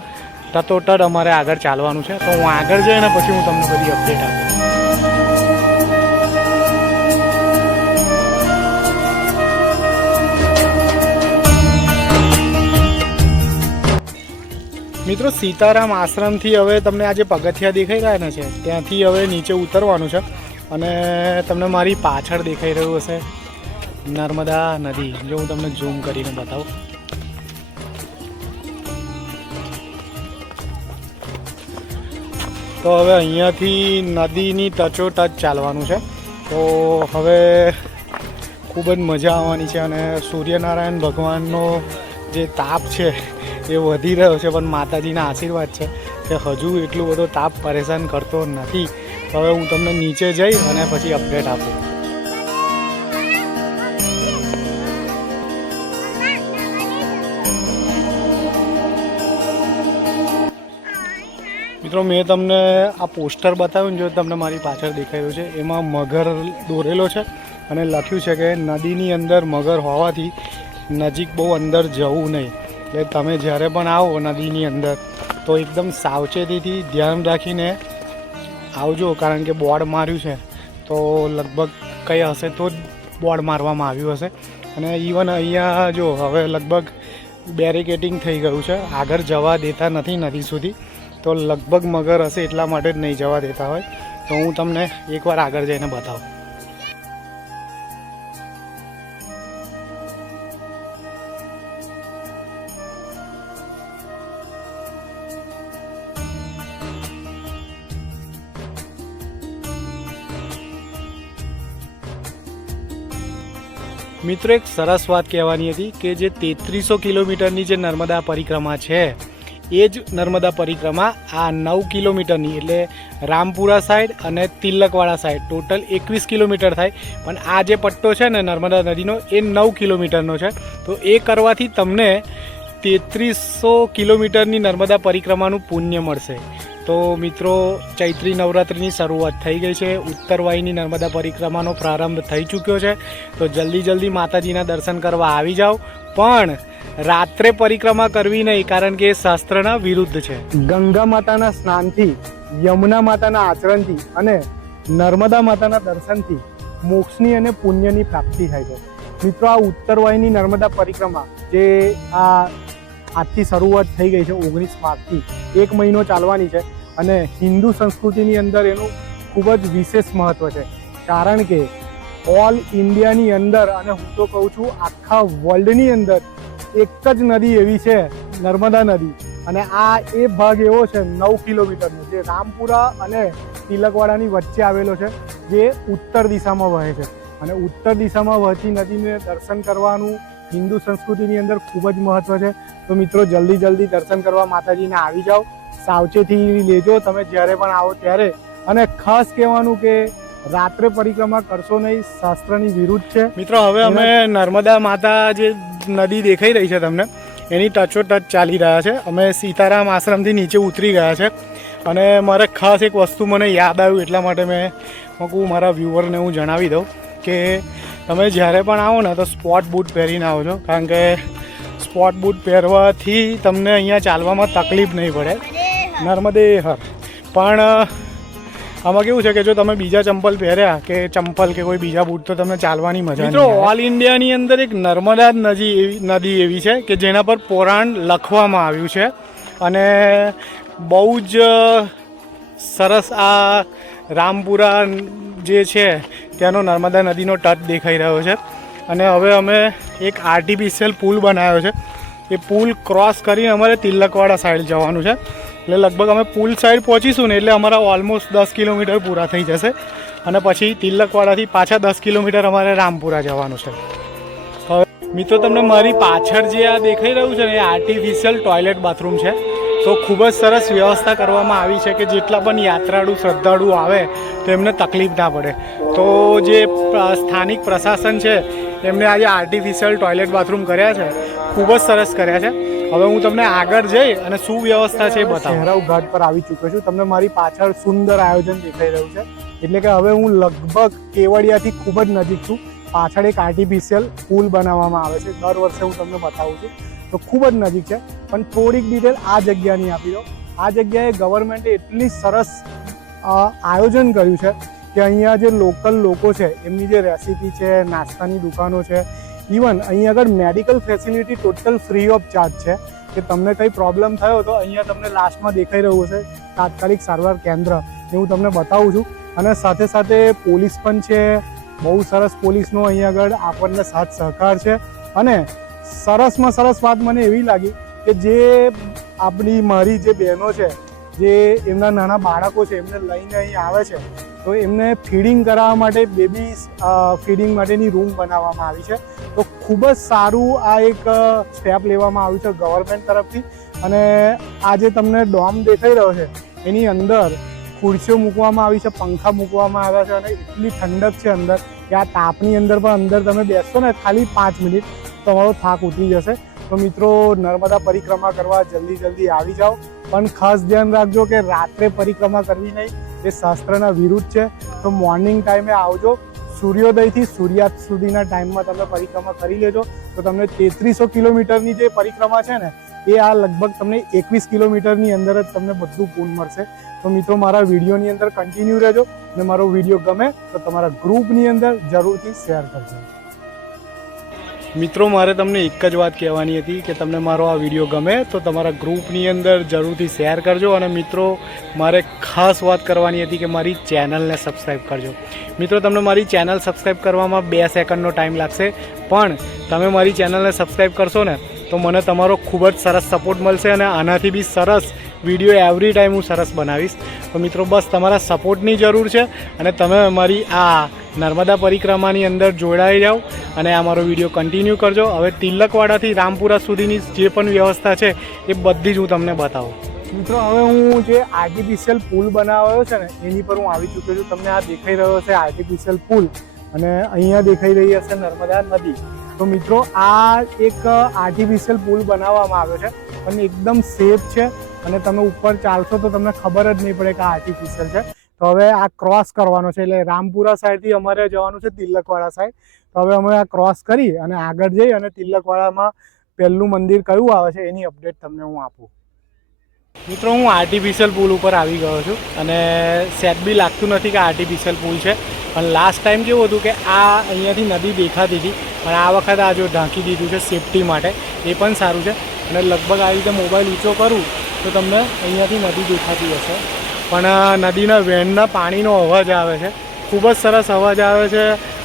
તટોતટ અમારે આગળ ચાલવાનું છે. તો હું આગળ જઈને પછી હું તમને બધી અપડેટ આપીશ. મિત્રો સીતારામ આશ્રમથી હવે તમને આ જે પગથિયા દેખાઈ રહ્યા ને છે ત્યાંથી હવે નીચે ઉતરવાનું છે અને તમને મારી પાછળ દેખાઈ રહ્યું હશે નર્મદા નદી. જો હું તમને ઝૂમ કરીને બતાવું. તો હવે અહીંયાથી નદીની ટચોટચ ચાલવાનું છે. તો હવે ખૂબ જ મજા આવવાની છે અને સૂર્યનારાયણ ભગવાનનો જે તાપ છે એ વધી રહ્યો છે પણ માતાજીના આશીર્વાદ છે કે હજુ એટલું બધો તાપ પરેશાન કરતો નથી. તો હવે હું તમને નીચે જઈ અને પછી અપડેટ આપું. મિત્રો મેં તમને આ પોસ્ટર બતાવ્યું ને જો તમને મારી પાછળ દેખાઈ રહ્યું છે એમાં મગર દોરેલો છે અને લખ્યું છે કે નદીની અંદર મગર હોવાથી નજીક બહુ અંદર જવું નહીં. એટલે તમે જ્યારે પણ આવો નદીની અંદર તો એકદમ સાવચેતીથી ધ્યાન રાખીને આવજો કારણ કે બોર્ડ માર્યું છે તો લગભગ કંઈ હશે તો જ બોર્ડ મારવામાં આવ્યું હશે. અને ઇવન અહીંયા જો હવે લગભગ બેરિકેટિંગ થઈ ગયું છે, આગળ જવા દેતા નથી નદી સુધી. તો લગભગ મગર હશે એટલા માટે જ નહીં જવા દેતા હોય. તો હું તમને એકવાર આગળ જઈને બતાવું. મિત્રો એક સરસ વાત કહેવાની હતી કે જે 3300 કિલોમીટરની જે નર્મદા પરિક્રમા છે એ જ નર્મદા પરિક્રમા આ 9 કિલોમીટરની એટલે રામપુરા સાઈડ અને તિલકવાડા સાઈડ ટોટલ 21 કિલોમીટર થાય. પણ આ જે પટ્ટો છે ને નર્મદા નદીનો એ 9 કિલોમીટરનો છે. તો એ કરવાથી તમને 3300 કિલોમીટરની નર્મદા પરિક્રમાનું પુણ્ય મળશે. તો મિત્રો ચૈત્રી નવરાત્રિની શરૂઆત થઈ ગઈ છે, ઉત્તરવાહીની નર્મદા પરિક્રમાનો પ્રારંભ થઈ ચૂક્યો છે. તો જલ્દી માતાજીના દર્શન કરવા આવી જાઓ. પણ રાત્રે પરિક્રમા કરવી નહીં કારણ કે એ શાસ્ત્રના વિરુદ્ધ છે. ગંગા માતાના સ્નાનથી, યમુના માતાના આચરણથી અને નર્મદા માતાના દર્શનથી મોક્ષની અને પુણ્યની પ્રાપ્તિ થાય છે. મિત્રો આ ઉત્તરવાહીની નર્મદા પરિક્રમા જે આજથી શરૂઆત થઈ ગઈ છે 19 માર્ચથી 1 મહિનો ચાલવાની છે અને હિન્દુ સંસ્કૃતિની અંદર એનું ખૂબ જ વિશેષ મહત્ત્વ છે. કારણ કે ઓલ ઇન્ડિયાની અંદર અને હું તો કહું છું આખા વર્લ્ડની અંદર એક જ નદી એવી છે નર્મદા નદી. અને આ એ ભાગ એવો છે 9 કિલોમીટરનો જે રામપુરા અને તિલકવાડાની વચ્ચે આવેલો છે જે ઉત્તર દિશામાં વહે છે. અને ઉત્તર દિશામાં વહેતી નદીને દર્શન કરવાનું હિન્દુ સંસ્કૃતિની અંદર ખૂબ જ મહત્ત્વ છે. તો મિત્રો જલ્દી દર્શન કરવા માતાજીને આવી જાઓ. સાવચેતી લેજો તમે જ્યારે પણ આવો ત્યારે. અને ખાસ કહેવાનું કે રાત્રે પરિક્રમા કરશો નહીં, શાસ્ત્રની વિરુદ્ધ છે. મિત્રો હવે અમે નર્મદા માતા જે નદી દેખાઈ રહી છે તમને એની ટચોટચ ચાલી રહ્યા છે. અમે સીતારામ આશ્રમથી નીચે ઉતરી ગયા છે અને મારે ખાસ એક વસ્તુ મને યાદ આવ્યું એટલા માટે મેં કહું મારા વ્યુઅરને હું જણાવી દઉં કે તમે જ્યારે પણ આવો ને તો સ્પોટ બૂટ પહેરીને આવજો. કારણ કે સ્પોટ બૂટ પહેરવાથી તમને અહીંયા ચાલવામાં તકલીફ નહીં પડે. નર્મદે હર. પણ આમાં કેવું છે કે જો તમે બીજા ચંપલ પહેર્યા કે ચંપલ કે કોઈ બીજા બૂટ તો તમને ચાલવાની મજા નહીં. મિત્રો ઓલ ઇન્ડિયાની અંદર એક નર્મદા નદી એવી છે કે જેના પર પુરાણ લખવામાં આવ્યું છે અને બહુ જ સરસ આ રામપુરા જે છે ત્યાંનો નર્મદા નદીનો તટ દેખાઈ રહ્યો છે. અને હવે અમે એક આર્ટિફિશિયલ પુલ બનાવ્યો છે. એ પુલ ક્રોસ કરીને અમારે તિલકવાડા સાઈડ જવાનું છે. એટલે લગભગ અમે પુલ સાઈડ પહોંચીશું ને એટલે અમારા ઓલમોસ્ટ 10 કિલોમીટર પૂરા થઈ જશે અને પછી તિલકવાડાથી પાછા 10 કિલોમીટર અમારે રામપુરા જવાનું છે. હવે મિત્રો તમને મારી પાછળ જે આ દેખાઈ રહ્યું છે ને એ આર્ટિફિશિયલ ટોયલેટ બાથરૂમ છે. તો ખૂબ જ સરસ વ્યવસ્થા કરવામાં આવી છે કે જેટલા પણ યાત્રાળુ શ્રદ્ધાળુ આવે તો એમને તકલીફ ના પડે. તો જે સ્થાનિક પ્રશાસન છે એમને આજે આર્ટિફિશિયલ ટોયલેટ બાથરૂમ કર્યા છે, ખૂબ જ સરસ કર્યા છે. હવે હું તમને આગળ જઈ અને શું વ્યવસ્થા છે એ બતાવું. શહેરાવ ઘાટ પર આવી ચૂક્યો છું. તમને મારી પાછળ સુંદર આયોજન દેખાઈ રહ્યું છે, એટલે કે હવે હું લગભગ કેવડિયાથી ખૂબ જ નજીક છું. પાછળ એક આર્ટિફિશિયલ પુલ બનાવવામાં આવે છે, દર વર્ષે હું તમને બતાવું છું. તો ખૂબ જ નજીક છે, પણ થોડીક ડિટેલ આ જગ્યાની આપી દો. આ જગ્યાએ ગવર્મેન્ટે એટલી સરસ આયોજન કર્યું છે કે અહીંયા જે લોકલ લોકો છે એમની જે રેસીપી છે, નાસ્તાની દુકાનો છે, ઇવન અહીં આગળ medical facility total free of charge છે કે તમને કંઈ પ્રોબ્લેમ થયો તો અહીંયા તમને લાસ્ટમાં દેખાઈ રહ્યું હશે તાત્કાલિક સારવાર કેન્દ્ર, એ હું તમને બતાવું છું. અને સાથે સાથે પોલીસ પણ છે, બહુ સરસ પોલીસનો અહીંયા આગળ આપણને સાથ સહકાર છે. અને સરસમાં સરસ વાત મને એવી લાગી કે જે મારી જે બહેનો છે, જે એમના નાના બાળકો છે એમને લઈને અહીં આવે છે, તો એમને ફીડિંગ કરાવવા માટે બેબી ફીડિંગ માટેની રૂમ બનાવવામાં આવી છે. તો ખૂબ જ સારું આ એક સ્ટેપ લેવામાં આવ્યું છે ગવર્મેન્ટ તરફથી. અને આ જે તમને ડોમ દેખાઈ રહ્યો છે એની અંદર ખુરશીઓ મૂકવામાં આવી છે, પંખા મૂકવામાં આવ્યા છે, અને એટલી ઠંડક છે અંદર કે આ તાપની અંદર પણ અંદર તમે બેસશો ને ખાલી 5 મિનિટ તમારો થાક ઉતરી જશે. તો મિત્રો, નર્મદા પરિક્રમા કરવા જલ્દી આવી જાઓ, પણ ખાસ ધ્યાન રાખજો કે રાત્રે પરિક્રમા કરવી નહીં, એ શાસ્ત્રના વિરુદ્ધ છે. તો મોર્નિંગ ટાઈમે આવજો, સૂર્યોદયથી સૂર્યાસ્ત સુધીના ટાઈમમાં તમે પરિક્રમા કરી લેજો. તો તમને 3300 કિલોમીટરની જે પરિક્રમા છે ને એ આ લગભગ તમને 21 કિલોમીટરની અંદર જ તમને બધું પૂર્ણ મળશે. તો મિત્રો, મારા વિડીયોની અંદર કન્ટિન્યુ રહેજો, અને મારો વિડીયો ગમે તો તમારા ગ્રુપની અંદર જરૂરથી શેર કરજો. મિત્રો, મારે તમને એક જ વાત કહેવાની હતી કે તમને મારો આ વિડીયો ગમે તો તમારા ગ્રુપની અંદર જરૂરથી શેર કરજો. અને મિત્રો, મારે ખાસ વાત કરવાની હતી કે મારી ચેનલને સબસ્ક્રાઈબ કરજો. મિત્રો, તમને મારી ચેનલ સબસ્ક્રાઈબ કરવામાં 2 સેકન્ડનો ટાઈમ લાગશે, પણ તમે મારી ચેનલને સબસ્ક્રાઈબ કરશો ને તો મને તમારો ખૂબ જ સરસ સપોર્ટ મળશે, અને આનાથી બી સરસ વિડીયો એવરી ટાઈમ હું સરસ બનાવીશ. તો મિત્રો, બસ તમારા સપોર્ટની જરૂર છે, અને તમે મારી આ નર્મદા પરિક્રમાની અંદર જોડાઈ જાઓ અને આ મારો વિડીયો કન્ટિન્યુ કરજો. હવે તિલકવાડાથી રામપુરા સુધીની જે પણ વ્યવસ્થા છે એ બધી જ હું તમને બતાવું. મિત્રો, હવે હું જે આર્ટિફિશિયલ પુલ બનાવ્યો છે ને એની પર હું આવી ચૂક્યો છું. તમને આ દેખાઈ રહ્યો છે આર્ટિફિશિયલ પુલ, અને અહીંયા દેખાઈ રહી હશે નર્મદા નદી. તો મિત્રો, આ એક આર્ટિફિશિયલ પુલ બનાવવામાં આવ્યો છે, અને એકદમ સેફ છે, અને તમે ઉપર ચાલશો તો તમને ખબર જ નહીં પડે કે આ આર્ટિફિશિયલ છે. તો હવે આ ક્રોસ કરવાનો છે, એટલે રામપુરા સાઈડથી અમારે જવાનું છે તિલકવાડા સાઈડ. તો હવે અમે આ ક્રોસ કરી અને આગળ જઈ અને તિલકવાડામાં પહેલું મંદિર કયું આવે છે એની અપડેટ તમને હું આપું. મિત્રો, હું આર્ટિફિશિયલ પુલ ઉપર આવી ગયો છું, અને સેટ બી લાગતું નથી કે આર્ટિફિશિયલ પુલ છે. પણ લાસ્ટ ટાઈમ કેવું હતું કે આ અહીંયાથી નદી દેખાતી હતી, પણ આ વખતે આ જો ઢાંકી દીધું છે સેફટી માટે, એ પણ સારું છે. અને લગભગ આ રીતે મોબાઈલ ઊંચો કરું તો તમને અહીંયાથી નદી દેખાતી હશે, પણ નદીના વહેણના પાણીનો અવાજ આવે છે, ખૂબ જ સરસ અવાજ આવે છે.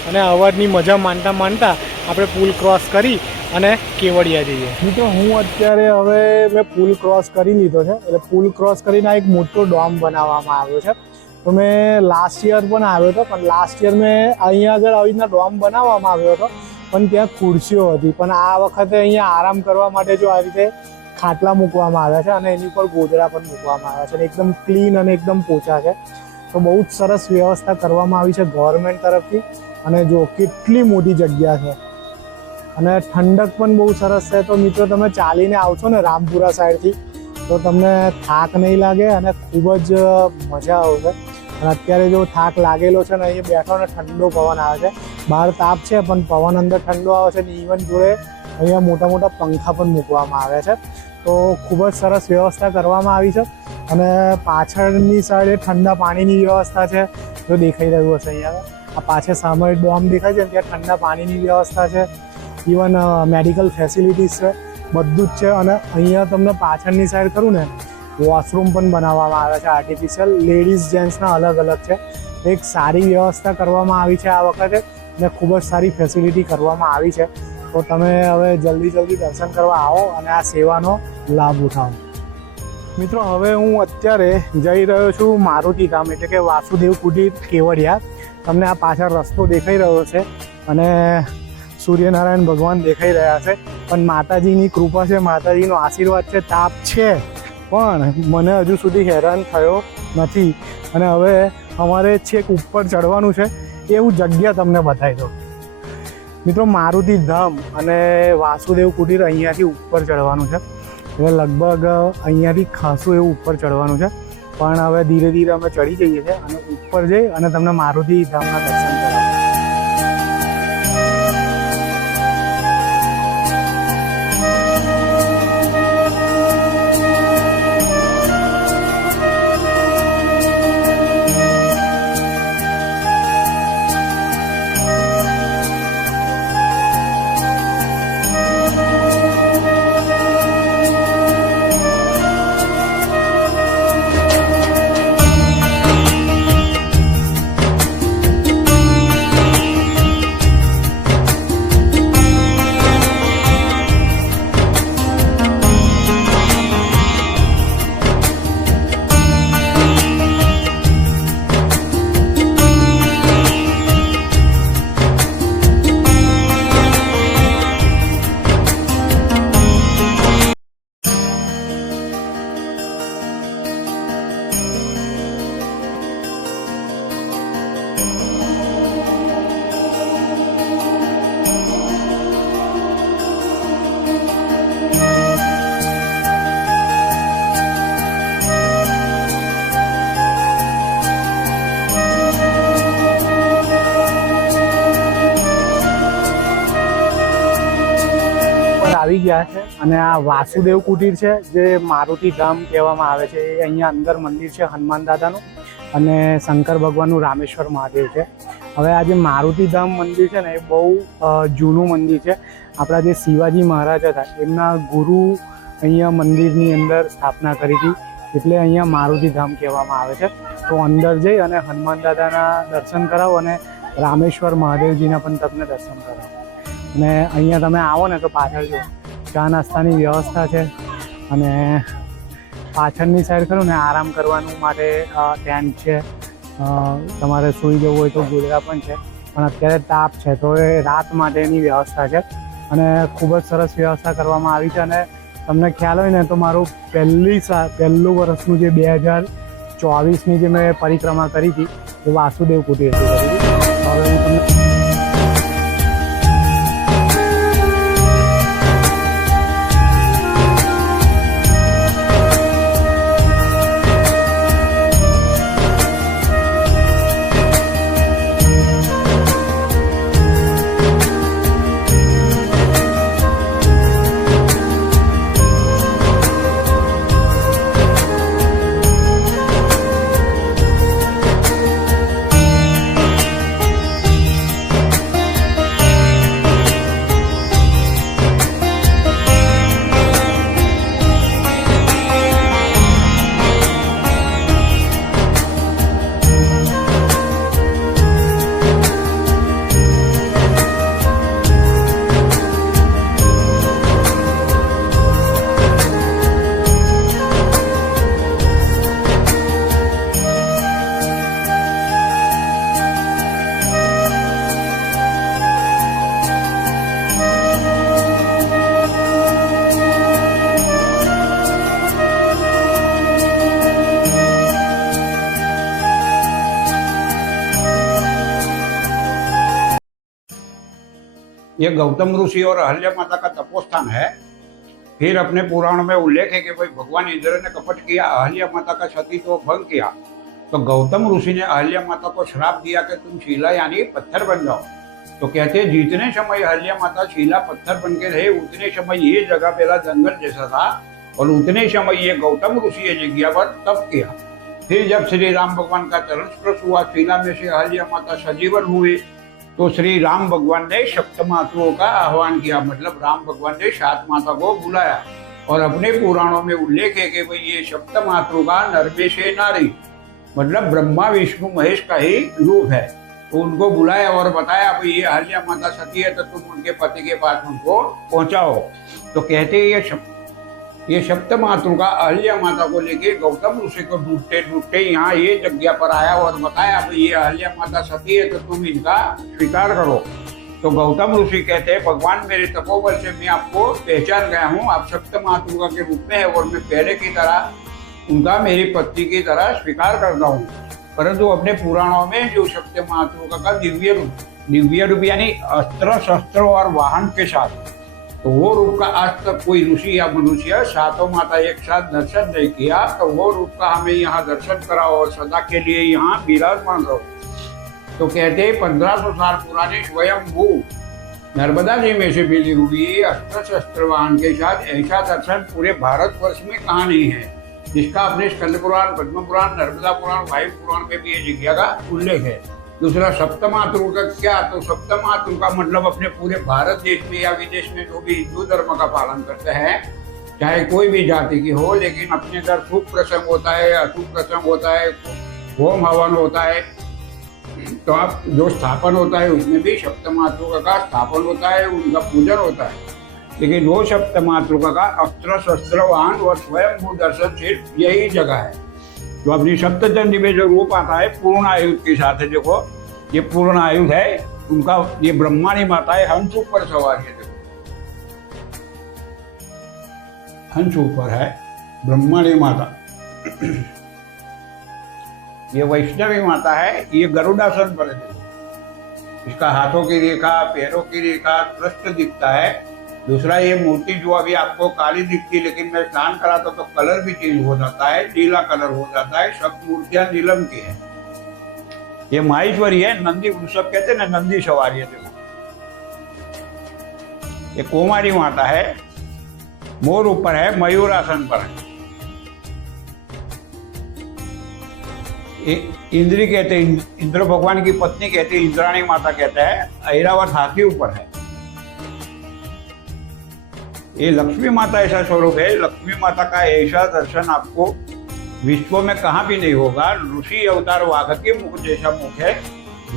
અને અવાજની મજા માણતા આપણે પુલ ક્રોસ કરી અને કેવડિયા જઈએ. મિત્રો, હું અત્યારે હવે મેં પુલ ક્રોસ કરી લીધો છે, એટલે પુલ ક્રોસ કરીને એક મોટો ડોમ બનાવવામાં આવ્યો છે. તો મેં લાસ્ટ યર પણ આવ્યો હતો, પણ લાસ્ટ યર મેં અહીંયા આગળ આવી રીતના ડોમ બનાવવામાં આવ્યો હતો, પણ ત્યાં ખુરશીઓ હતી. પણ આ વખતે અહીંયા આરામ કરવા માટે જો આ રીતે ખાટલા મૂકવામાં આવ્યા છે, અને એની ઉપર ગોદડા પણ મૂકવામાં આવ્યા છે, અને એકદમ ક્લીન અને એકદમ પોચા છે. તો બહુ જ સરસ વ્યવસ્થા કરવામાં આવી છે ગવર્મેન્ટ તરફથી. અને જો કેટલી મોટી જગ્યા છે, અને ઠંડક પણ બહુ સરસ છે. તો મિત્રો, તમે ચાલીને આવશો ને રામપુરા સાઈડથી તો તમને થાક નહીં લાગે, અને ખૂબ જ મજા આવશે. અને અત્યારે જો થાક લાગેલો છે ને, અહીંયા બેઠો ને ઠંડો પવન આવે છે. બહાર તાપ છે પણ પવન અંદર ઠંડો આવે છે, ને ઇવન જોડે અહીંયા મોટા પંખા પણ મૂકવામાં આવ્યા છે. તો ખૂબ જ સરસ વ્યવસ્થા કરવામાં આવી છે. અને પાછળની સાઈડે ઠંડા પાણીની વ્યવસ્થા છે, જો દેખાઈ રહ્યું હશે અહીંયા આ પાછળ સામે ડોમ દેખાય છે, ત્યાં ઠંડા પાણીની વ્યવસ્થા છે, ઇવન મેડિકલ ફેસિલિટીઝ છે, બધું જ છે. અને અહીંયા તમને પાછળની સાઈડ કરું ને, વોશરૂમ પણ બનાવવામાં આવ્યા છે આર્ટિફિશિયલ, લેડીઝ જેન્ટ્સના અલગ છે. એક સારી વ્યવસ્થા કરવામાં આવી છે આ વખતે, અને ખૂબ જ સારી ફેસિલિટી કરવામાં આવી છે. તો તમે હવે જલ્દી દર્શન કરવા આવો અને આ સેવાનો લાભ ઉઠાવો. મિત્રો, હવે હું અત્યારે જઈ રહ્યો છું મારુતિ ધામ, એટલે કે વાસુદેવ કુટીર કેવડિયા. તમને આ પાછળ રસ્તો દેખાઈ રહ્યો છે, અને સૂર્યનારાયણ ભગવાન દેખાઈ રહ્યા છે, પણ માતાજીની કૃપા છે, માતાજીનો આશીર્વાદ છે, તાપ છે, પણ મને હજુ સુધી હેરાન થયો નથી. અને હવે અમારે છેક ઉપર ચડવાનું છે, એવું જગ્યા તમને બતાવી દઉં. મિત્રો, મારુતિ ધામ અને વાસુદેવ કુટીર અહીંયાથી ઉપર ચડવાનું છે. એટલે લગભગ અહીંયાથી ખાસું એવું ઉપર ચડવાનું છે, પણ હવે ધીરે ધીરે અમે ચડી જઈએ છીએ અને ઉપર જઈ અને તમને મારુતિ ધામના દર્શન કરાવું. આવી ગયા છે અને આ વાસુદેવ કુટીર છે, જે મારુતિ ધામ કહેવામાં આવે છે. એ અહીંયા અંદર મંદિર છે હનુમાન દાદાનું અને શંકર ભગવાનનું રામેશ્વર મહાદેવ છે. હવે આ જે મારુતિ ધામ મંદિર છે ને, એ બહુ જૂનું મંદિર છે. આપણા જે શિવાજી મહારાજ હતા, એમના ગુરુ અહીંયા મંદિરની અંદર સ્થાપના કરી હતી, એટલે અહીંયા મારુતિ ધામ કહેવામાં આવે છે. તો અંદર જઈ અને હનુમાન દાદાના દર્શન કરાવો અને રામેશ્વર મહાદેવજીના પણ તમને દર્શન કરાવો. અને અહીંયા તમે આવો ને તો પાછળ જો ચા નાસ્તાની વ્યવસ્થા છે, અને પાછળની સાઈડ ખરું ને આરામ કરવાનું માટે ટેન્ટ છે. તમારે સૂઈ જવું હોય તો ગોદડા પણ છે, પણ અત્યારે તાપ છે તો એ રાત માટેની વ્યવસ્થા છે અને ખૂબ જ સરસ વ્યવસ્થા કરવામાં આવી છે. અને તમને ખ્યાલ હોય ને તો મારું પહેલું વર્ષનું જે 2024ની જે મેં પરિક્રમા કરી હતી એ વાસુદેવ કુટીરથી કરી હતી. હવે હું તમને ये गौतम ऋषि और अहल्या माता का तपोस्थान है। फिर अपने पुराण में उल्लेख है कि भाई भगवान इंद्र ने कपट किया, अहल्या माता का सतीत्व भंग किया, तो गौतम ऋषि ने अहल्या माता को श्राप दिया कि तुम शिला यानी पत्थर बन जाओ। तो कहते हैं जितने समय अहल्या माता शिला पत्थर बन के रहे उतने समय ये जगह पहला जंगल जैसा था और उतने समय ये गौतम ऋषि ये जगह पर तप किया। फिर जब श्री राम भगवान का चरण स्पर्श हुआ, शिला में से अहल्या माता सजीवन हुए, तो श्री राम भगवान ने सप्त मातुओं का आह्वान किया, मतलब राम भगवान ने 7 माता को बुलाया। और अपने पुराणों में उल्लेख है कि भाई ये सप्त मातृ का नरमेशे नारी, मतलब ब्रह्मा विष्णु महेश का ही रूप है। तो उनको बुलाया और बताया भाई ये अहल्या माता सती है तो तुम उनके पति के पास उनको पहुंचाओ। तो कहते हैं ये सप्त मातृ का अहल्या माता को लेके गौतम ऋषि को ढूंढते ढूंढते यहाँ ये जगह पर आया और बताया भाई ये अहल्या माता सती है तो तुम इनका स्वीकार करो। तो गौतम ऋषि कहते हैं भगवान मेरे तपोबल से मैं आपको पहचान गया हूँ, आप सप्त मातृका के रूप में है और मैं पहले की तरह उनका मेरी पत्नी की तरह स्वीकार करता हूँ। परंतु अपने पुराणों में जो सप्त मातृका का दिव्य रूप यानी अस्त्र शस्त्र और वाहन के साथ, तो वो रूप का आज तक कोई ऋषि या मनुष्य सातों माता एक साथ दर्शन नहीं किया। तो वो रूप का हमें यहाँ दर्शन कराओ और सदा के लिए यहाँ विराजमान रहो। तो कहते हैं 1500 साल पुराने स्वयंभू नर्मदा जी में से मिली हुई अस्त्र शस्त्र वाहन के साथ ऐसा दर्शन पूरे भारतवर्ष में कहाँ नहीं है, जिसका अपने स्कंद पुराण, पद्म पुराण, नर्मदा पुराण, वायु पुराण में भी ये जगह का उल्लेख है। दूसरा सप्तमातृ का क्या, तो सप्तमातृ का मतलब अपने पूरे भारत देश में या विदेश में जो भी हिंदू धर्म का पालन करते हैं, चाहे कोई भी जाति की हो, लेकिन अपने घर शुभ प्रसंग होता है, अशुभ प्रसंग होता है, होम हवन होता है, तो आप जो स्थापन होता है उसमें भी सप्तमातृका का स्थापन होता है, उनका पूजन होता है। लेकिन वो सप्तमातृका का अस्त्र शस्त्र वाहन और स्वयं दर्शन सिर्फ यही जगह है। तो अपनी सप्तचंडी में जो रूप आता है पूर्ण आयुध के साथ है, देखो ये पूर्ण आयुध है उनका, ये ब्रह्माणी माता है, हंस ऊपर सवार है, देखो हंस ऊपर है ब्रह्माणी माता। ये वैष्णवी माता है, ये गरुड़ासन पर है, इसका हाथों की रेखा, पैरों की रेखा पृष्ठ दिखता है। दूसरा ये मूर्ति जो अभी आपको काली दिखती है, लेकिन मैं स्नान कराता तो कलर भी चेंज हो जाता है, नीला कलर हो जाता है, सब मूर्तियां नीलम की है। ये माहेश्वरी है, नंदी वृषभ कहते हैं ना, नंदी सवारी है, देखो ये कुमारी माता है, मोर ऊपर है, मयूरासन पर है। इंद्री कहते हैं, इंद्र भगवान की पत्नी कहते हैं, इंद्राणी माता कहते हैं। ऐरावत हाथी ऊपर है। ये लक्ष्मी माता ऐसा स्वरूप है, लक्ष्मी माता का ऐसा दर्शन आपको विश्व में कहाँ भी नहीं होगा। ऋषि अवतार वाघ के मुख जैसा मुख है,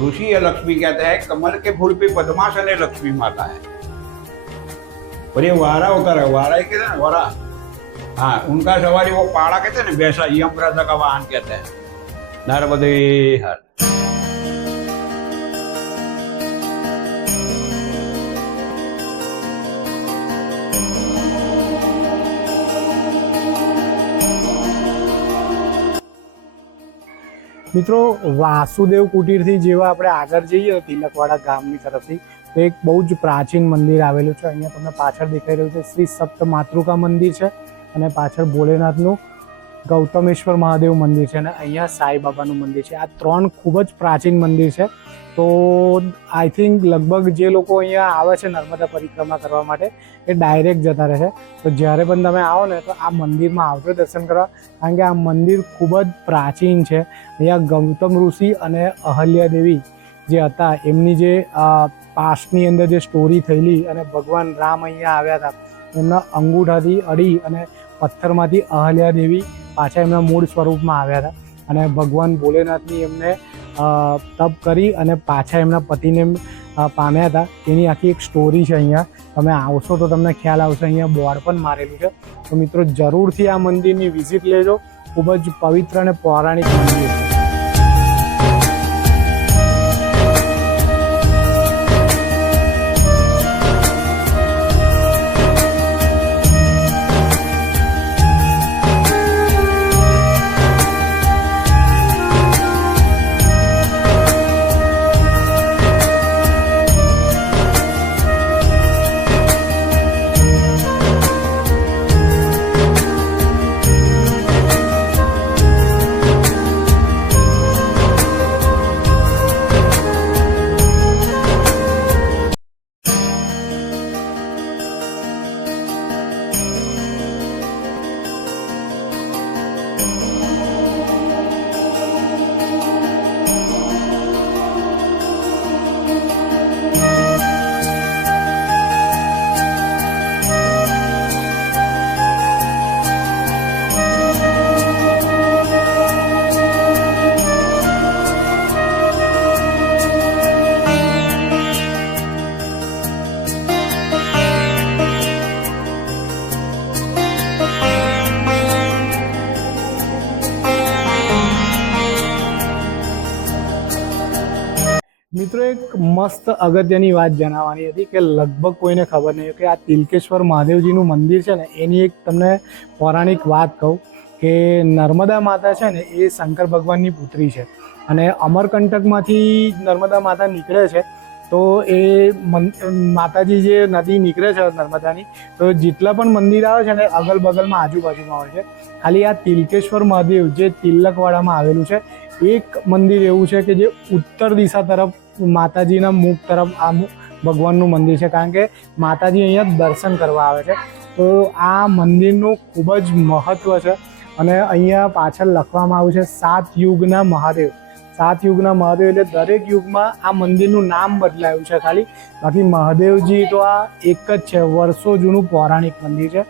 ऋषि या लक्ष्मी कहते हैं। कमल के फूल पे पद्मासन है, लक्ष्मी माता है। और ये वारा अवतार है, वारा कहते हैं ना, वारा, हाँ उनका सवारी वो पाड़ा कहते हैं ना, वैसा यमराजा का वाहन कहते हैं। नर्मदे हर। મિત્રો વાસુદેવ કુટીરથી જેવા આપણે આગળ જઈએ તિલકવાડા ગામની તરફથી તો એક બહુ જ પ્રાચીન મંદિર આવેલું છે। અહીંયા તમને પાછળ દેખાઈ રહ્યું છે શ્રી સપ્ત માતૃકા મંદિર છે અને પાછળ ભોલેનાથનું ગૌતમેશ્વર મહાદેવ મંદિર છે અને અહીંયા સાંઈબાબાનું મંદિર છે। આ ત્રણ ખૂબ જ પ્રાચીન મંદિર છે। તો આઈ થિંક લગભગ જે લોકો અહીંયા આવે છે નર્મદા પરિક્રમા કરવા માટે એ ડાયરેક્ટ જતા રહે છે। તો જ્યારે પણ તમે આવો ને તો આ મંદિરમાં આવજો દર્શન કરવા, કારણ કે આ મંદિર ખૂબ જ પ્રાચીન છે। અહીંયા ગૌતમ ઋષિ અને અહલ્યા દેવી જે હતા એમની જે પાસ્ટની અંદર જે સ્ટોરી થયેલી અને ભગવાન રામ અહીંયા આવ્યા હતા, એમના અંગૂઠાથી અડી અને પથ્થરમાંથી અહલ્યા દેવી પાછા એમના મૂળ સ્વરૂપમાં આવ્યા હતા અને ભગવાન ભોલેનાથની એમને તપ કરી અને પાછા એમના પતિને પામ્યા હતા। એની આખી એક સ્ટોરી છે। અહીંયા તમે આવશો તો તમને ખ્યાલ આવશે। અહીંયા બોર્ડ પણ મારેલું છે। તો મિત્રો જરૂરથી આ મંદિરની વિઝિટ લેજો, ખૂબ જ પવિત્ર અને પૌરાણિક મંદિર છે। મિત્રો એક મસ્ત અગત્યની વાત જણાવવાની હતી કે લગભગ કોઈને ખબર નહીં કે આ તિલકેશ્વર મહાદેવજીનું મંદિર છે ને એની એક તમને પૌરાણિક વાત કહું કે નર્મદા માતા છે ને એ શંકર ભગવાનની પુત્રી છે અને અમરકંટકમાંથી નર્મદા માતા નીકળે છે તો એ માતાજી જે નદી નીકળે છે નર્મદાની તો જેટલા પણ મંદિર આવે છે ને અગલ બગલમાં આજુબાજુમાં હોય છે. ખાલી આ તિલકેશ્વર મહાદેવ જે તિલકવાડામાં આવેલું છે એક મંદિર એવું છે કે જે ઉત્તર દિશા તરફ માતાજીના મુખ તરફ આ ભગવાનનું મંદિર છે, કારણ કે માતાજી અહીંયા દર્શન કરવા આવે છે. તો આ મંદિરનું ખૂબ જ મહત્ત્વ છે અને અહીંયા પાછળ લખવામાં આવ્યું છે 7 યુગના મહાદેવ. 7 યુગના મહાદેવ એટલે દરેક યુગમાં આ મંદિરનું નામ બદલાયું છે ખાલી, બાકી મહાદેવજી તો આ એક જ છે. વર્ષો જૂનું પૌરાણિક મંદિર છે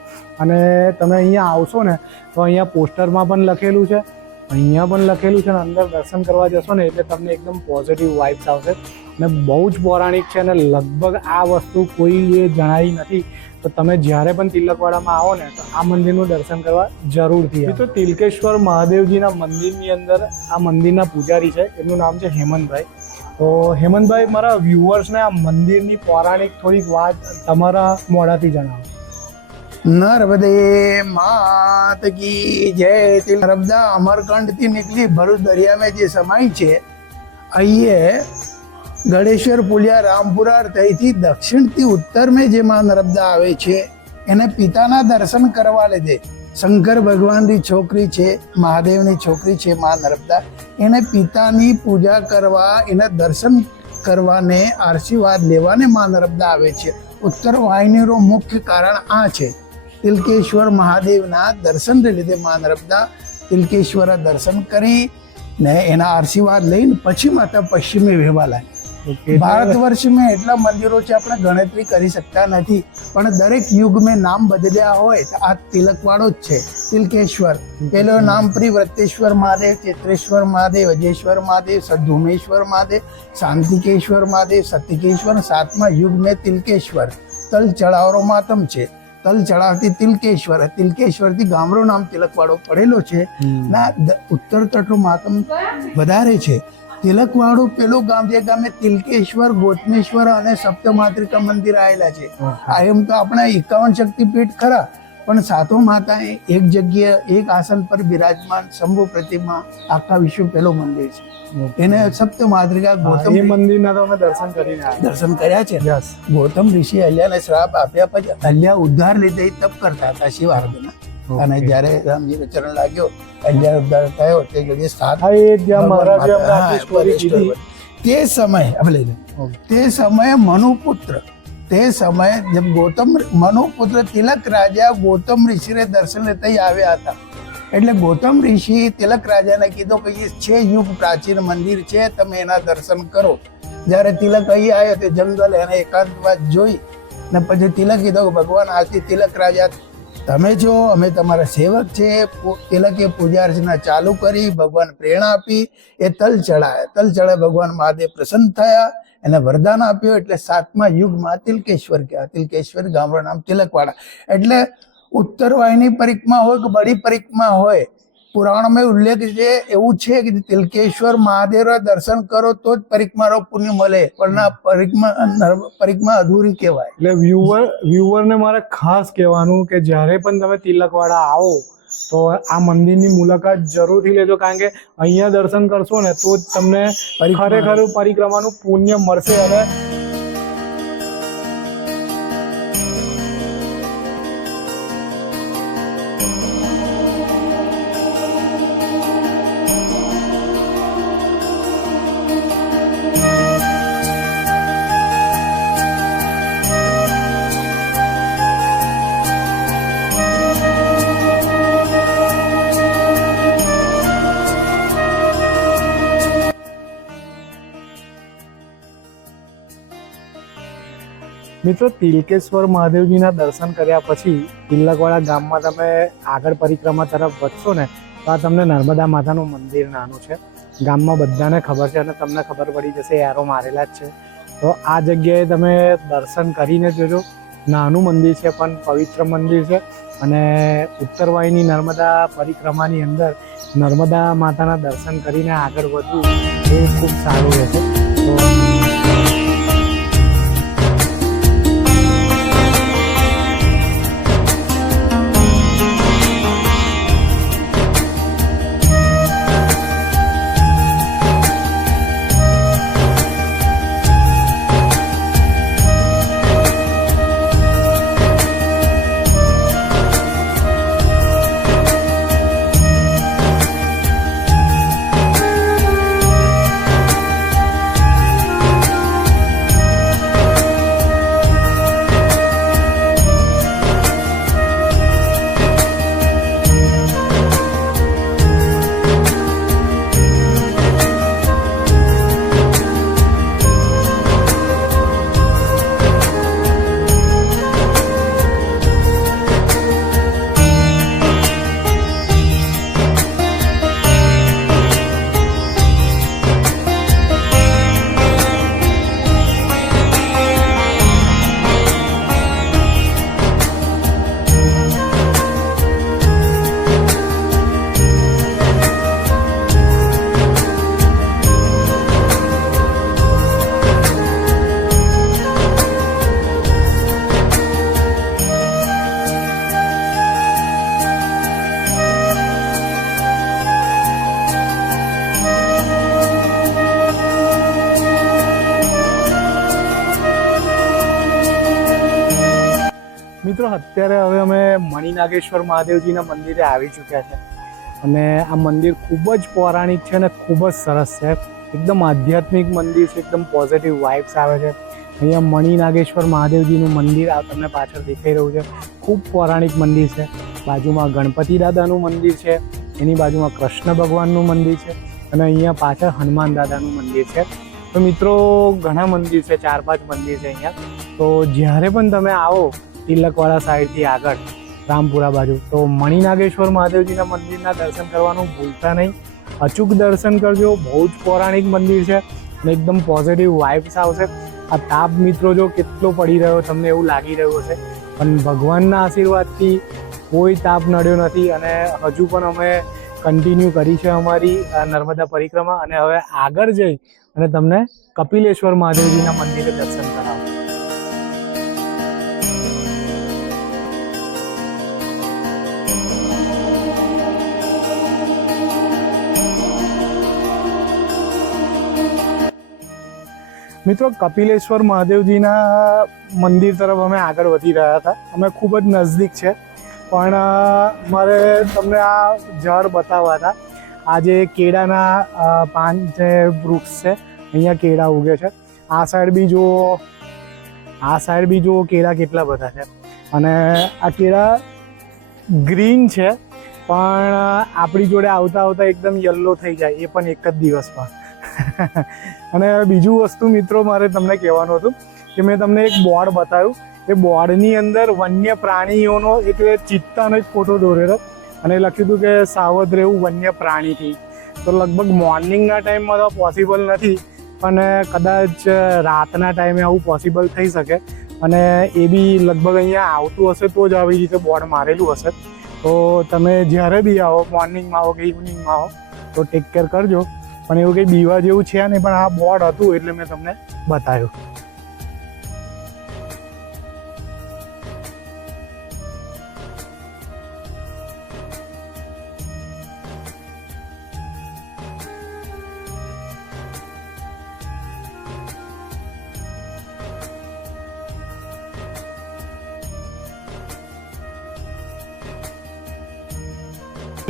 અને તમે અહીંયા આવશો ને તો અહીંયા પોસ્ટરમાં પણ લખેલું છે, અહીંયા પણ લખેલું છે ને અંદર દર્શન કરવા જશો ને એટલે તમને એકદમ પોઝિટિવ વાઇબ્સ આવશે અને બહુ જ પૌરાણિક છે અને લગભગ આ વસ્તુ કોઈએ જણાવી નથી. તો તમે જ્યારે પણ તિલકવાડામાં આવો ને તો આ મંદિરનું દર્શન કરવા જરૂરથી આવો. તો તિલકેશ્વર મહાદેવજીના મંદિરની અંદર આ મંદિરના પૂજારી છે, એમનું નામ છે હેમંતભાઈ. તો હેમંતભાઈ, મારા વ્યુઅર્સને આ મંદિરની પૌરાણિક થોડીક વાત તમારા મોઢાથી જણાવો. नर्मदे मात की जय. नर्मदा अमरकंड થી નીકળી ભરૂચ દરિયા में જે સમાય છે અહીંયા ગળેશ્વર પુલિયા રામપુરા ત્યાંથી દક્ષિણથી ઉત્તર में જે માં નર્મદા આવે છે એને પિતાના દર્શન કરવા લીધે શંકર ભગવાનની છોકરી છે, મહાદેવની છોકરી છે માં નર્મદા, એને પિતાની પૂજા કરવા, એના દર્શન કરવાને, આશીર્વાદ લેવાને માં નર્મદા આવે છે. ઉત્તર વાહિનીનું મુખ્ય કારણ આ છે. તિલકેશ્વર મહાદેવના દર્શનને લીધે માં નર્મદા તિલકેશ્વર દર્શન કરી ને એના આશીર્વાદ લઈને પછી માતા પશ્ચિમે વહેવા લાગી. ભારત વર્ષમાં એટલા મંદિરો છે આપણે ગણતરી કરી શકતા નથી, પણ દરેક યુગ મેં નામ બદલ્યા હોય તો આ તિલકવાડો જ છે તિલકેશ્વર. પેલો નામ પ્રિવ્રતેશ્વર મહાદેવ, ચેત્રેશ્વર મહાદેવ, અજેશ્વર મહાદેવ, સદ્ધુમેશ્વર મહાદેવ, શાંતિકેશ્વર મહાદેવ, સત્યકેશ્વર. 7મા યુગ મેં તિલકેશ્વર. તલ ચડાવરો માતમ છે, તલ ચડાવતી તિલકેશ્વર. તિલકેશ્વરથી ગામડું નામ તિલકવાડો પડેલો છે ના ઉત્તર તટનું માતમ વધારે છે. તિલકવાડો પેલું ગામ જે ગામે તિલકેશ્વર, ગોતમેશ્વર અને સપ્તમાત્રિકા મંદિર આવેલા છે. આ એમ તો આપણા 51 શક્તિપીઠ ખરા, પણ સાતો માતા એક જગ્યાએ એક આસન પર બિરાજમાન શંભુ પ્રતિમા આખા વિશ્વ પેલો મંદિર છે. એને સપ્તમાત્રિકા ગૌતમ મંદિરના તો અમે દર્શન કર્યા છે. ગૌતમ ઋષિ અહલ્યાને શ્રાપ આપ્યા પછી અહલ્યા ઉદ્ધાર લીધે તપ કરતા હતા શિવાર્થના, અને જ્યારે રામજીનો ચરણ લાગ્યો અહલ્યા ઉદ્ધાર થયો તે ઘડીએ 7 તે સમયે મનુપુત્ર તે સમયે જબ ગૌતમ મનુપુત્ર તિલક રાજા ગૌતમ ઋષિને દર્શન લેતા આવ્યા હતા. એટલે ગૌતમ ઋષિ તિલક રાજાને કીધું કે એ 6 યુગ પ્રાચીન મંદિર છે, તમે એના દર્શન કરો. જ્યારે તિલક અહીં આવ્યો તે જંગલ એને એકાંતવાસ જોઈ ને પછી તિલક કીધું કે ભગવાન આજથી તિલક રાજા તમે છો, અમે તમારા સેવક છે. તિલકે પૂજા અર્ચના ચાલુ કરી, ભગવાન પ્રેરણા આપી, એ તલ ચડાય ભગવાન મહાદેવ પ્રસન્ન થયા, એને વરદાન આપ્યું. એટલે 7મા યુગમાં તિલકેશ્વર કહેવાય. તિલકેશ્વર ગામનું નામ તિલકવાડા. એટલે ઉત્તર વાહિની પરિક્રમા હોય કે બડી પરિક્રમા હોય, પુરાણમાં ઉલ્લેખ છે એવું છે કે તિલકેશ્વર મહાદેવના દર્શન કરો તો જ પરિક્રમાનો પુણ્ય મળે, પણ પરિક્રમા અધૂરી કહેવાય. એટલે વ્યુઅરને મારે ખાસ કહેવાનું કે જ્યારે પણ તમે તિલકવાડા આવો તો આ મંદિરની મુલાકાત જરૂરથી લેજો, કારણ કે અહીંયા દર્શન કરશો ને તો જ તમને ખરેખર પરિક્રમાનું પુણ્ય મળશે. અને મિત્રો, તિલકેશ્વર મહાદેવજીના દર્શન કર્યા પછી તિલકવાડા ગામમાં તમે આગળ પરિક્રમા તરફ વધશો ને તો આ તમને નર્મદા માતાનું મંદિર નાનું છે. ગામમાં બધાને ખબર છે અને તમને ખબર પડી જશે, એરો મારેલા જ છે. તો આ જગ્યાએ તમે દર્શન કરીને જોજો. નાનું મંદિર છે પણ પવિત્ર મંદિર છે અને ઉત્તર વાહિની નર્મદા પરિક્રમાની અંદર નર્મદા માતાના દર્શન કરીને આગળ વધવું એ ખૂબ સારું રહેશે. તો મિત્રો અત્યારે હવે અમે મણિનાગેશ્વર મહાદેવજીના મંદિરે આવી ચૂક્યા છે અને આ મંદિર ખૂબ જ પૌરાણિક છે અને ખૂબ જ સરસ છે. એકદમ આધ્યાત્મિક મંદિર છે, એકદમ પોઝિટિવ વાઇબ્સ આવે છે. અહીંયા મણિનાગેશ્વર મહાદેવજીનું મંદિર આ તમને પાછળ દેખાઈ રહ્યું છે. ખૂબ પૌરાણિક મંદિર છે. બાજુમાં ગણપતિ દાદાનું મંદિર છે, એની બાજુમાં કૃષ્ણ ભગવાનનું મંદિર છે અને અહીંયા પાછળ હનુમાન દાદાનું મંદિર છે. તો મિત્રો ઘણા મંદિર છે, 4-5 મંદિર છે અહીંયા. તો જ્યારે પણ તમે આવો તિલકવાડા સાઈડથી આગળ રામપુરા બાજુ તો મણિનાગેશ્વર મહાદેવજીના મંદિરના દર્શન કરવાનું ભૂલતા નહીં. અચૂક દર્શન કરજો. બહુ જ પૌરાણિક મંદિર છે અને એકદમ પોઝિટિવ વાઇબ્સ આવશે. આ તાપ મિત્રો જો કેટલો પડી રહ્યો તમને એવું લાગી રહ્યું હશે, પણ ભગવાનના આશીર્વાદથી કોઈ તાપ નડ્યો નથી અને હજુ પણ અમે કન્ટિન્યુ કરી છે અમારી નર્મદા પરિક્રમા. અને હવે આગળ જઈ અને તમને કપિલેશ્વર મહાદેવજીના મંદિરે દર્શન કરાવો. મિત્રો કપિલેશ્વર મહાદેવજીના મંદિર તરફ અમે આગળ વધી રહ્યા હતા. અમે ખૂબ જ નજદીક છે, પણ મારે તમને આ ઝાડ બતાવવા હતા. આ જે કેળાના પાન જે વૃક્ષ છે, અહીંયા કેળા ઉગે છે. આ સાઈડ બી જુઓ કેળા કેટલા બધા છે અને આ કેળા ગ્રીન છે, પણ આપણી જોડે આવતા આવતા એકદમ યલો થઈ જાય, એ પણ એક જ દિવસમાં. અને બીજું વસ્તુ મિત્રો મારે તમને કહેવાનું હતું કે મેં તમને એક બોર્ડ બતાવ્યું. એ બોર્ડની અંદર વન્ય પ્રાણીઓનો એટલે ચિત્તાનો એક ફોટો દોરેલો અને લખ્યું હતું કે સાવધ રહેવું વન્ય પ્રાણીથી. તો લગભગ મોર્નિંગના ટાઈમમાં તો પોસિબલ નથી, પણ કદાચ રાતના ટાઈમે આવું પોસિબલ થઈ શકે. અને એ બી લગભગ અહીંયા આવતું હશે તો જ આવી રીતે બોર્ડ મારેલું હશે. તો તમે જ્યારે બી આવો, મોર્નિંગમાં આવો કે ઇવનિંગમાં આવો તો ટેક કેર કરજો. પણ એવું કંઈ બીવા જેવું છે નહીં, પણ આ બોર્ડ હતું એટલે મેં તમને બતાવ્યું.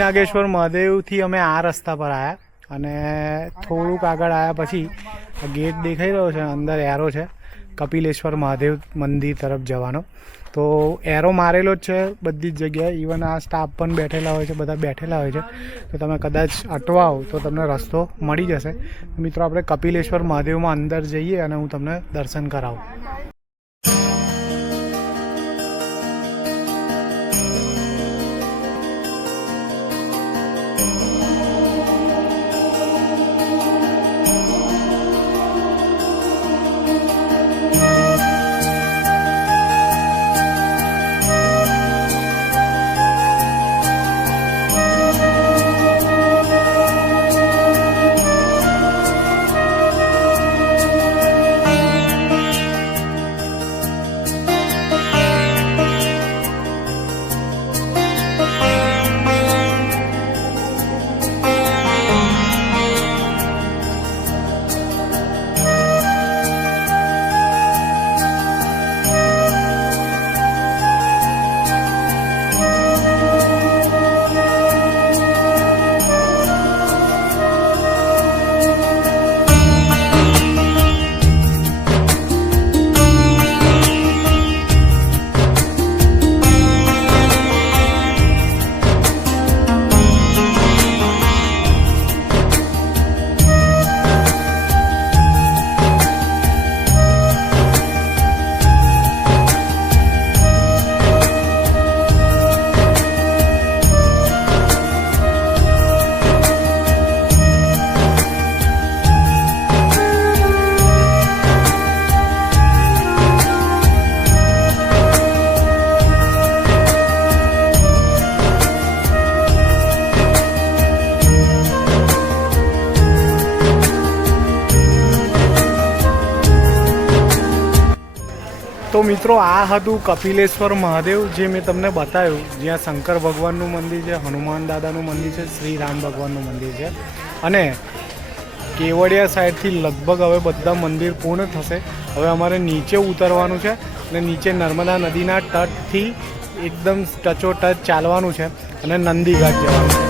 નાગેશ્વર મહાદેવથી અમે આ રસ્તા પર આવ્યા અને થોડુંક આગળ આવ્યા પછી ગેટ દેખાઈ રહ્યો છે, અંદર એરો છે કપિલેશ્વર મહાદેવ મંદિર તરફ જવાનો. તો એરો મારેલો જ છે બધી જ જગ્યાએ. ઇવન આ સ્ટાફ પણ બેઠેલા હોય છે, બધા બેઠેલા હોય છે. તો તમે કદાચ અટવાઓ તો તમને રસ્તો મળી જશે. મિત્રો આપણે કપિલેશ્વર મહાદેવમાં અંદર જઈએ અને હું તમને દર્શન કરાવું. તો મિત્રો આ હતું કપિલેશ્વર મહાદેવ જે મેં તમને બતાવ્યું, જ્યાં શંકર ભગવાનનું મંદિર છે, હનુમાન દાદાનું મંદિર છે, શ્રી રામ ભગવાનનું મંદિર છે અને કેવડિયા સાઈડથી લગભગ હવે બધા મંદિર પૂર્ણ થશે. હવે અમારે નીચે ઉતરવાનું છે અને નીચે નર્મદા નદીના તટથી એકદમ ટચોટચ ચાલવાનું છે અને નંદીઘાટ જવાનું છે.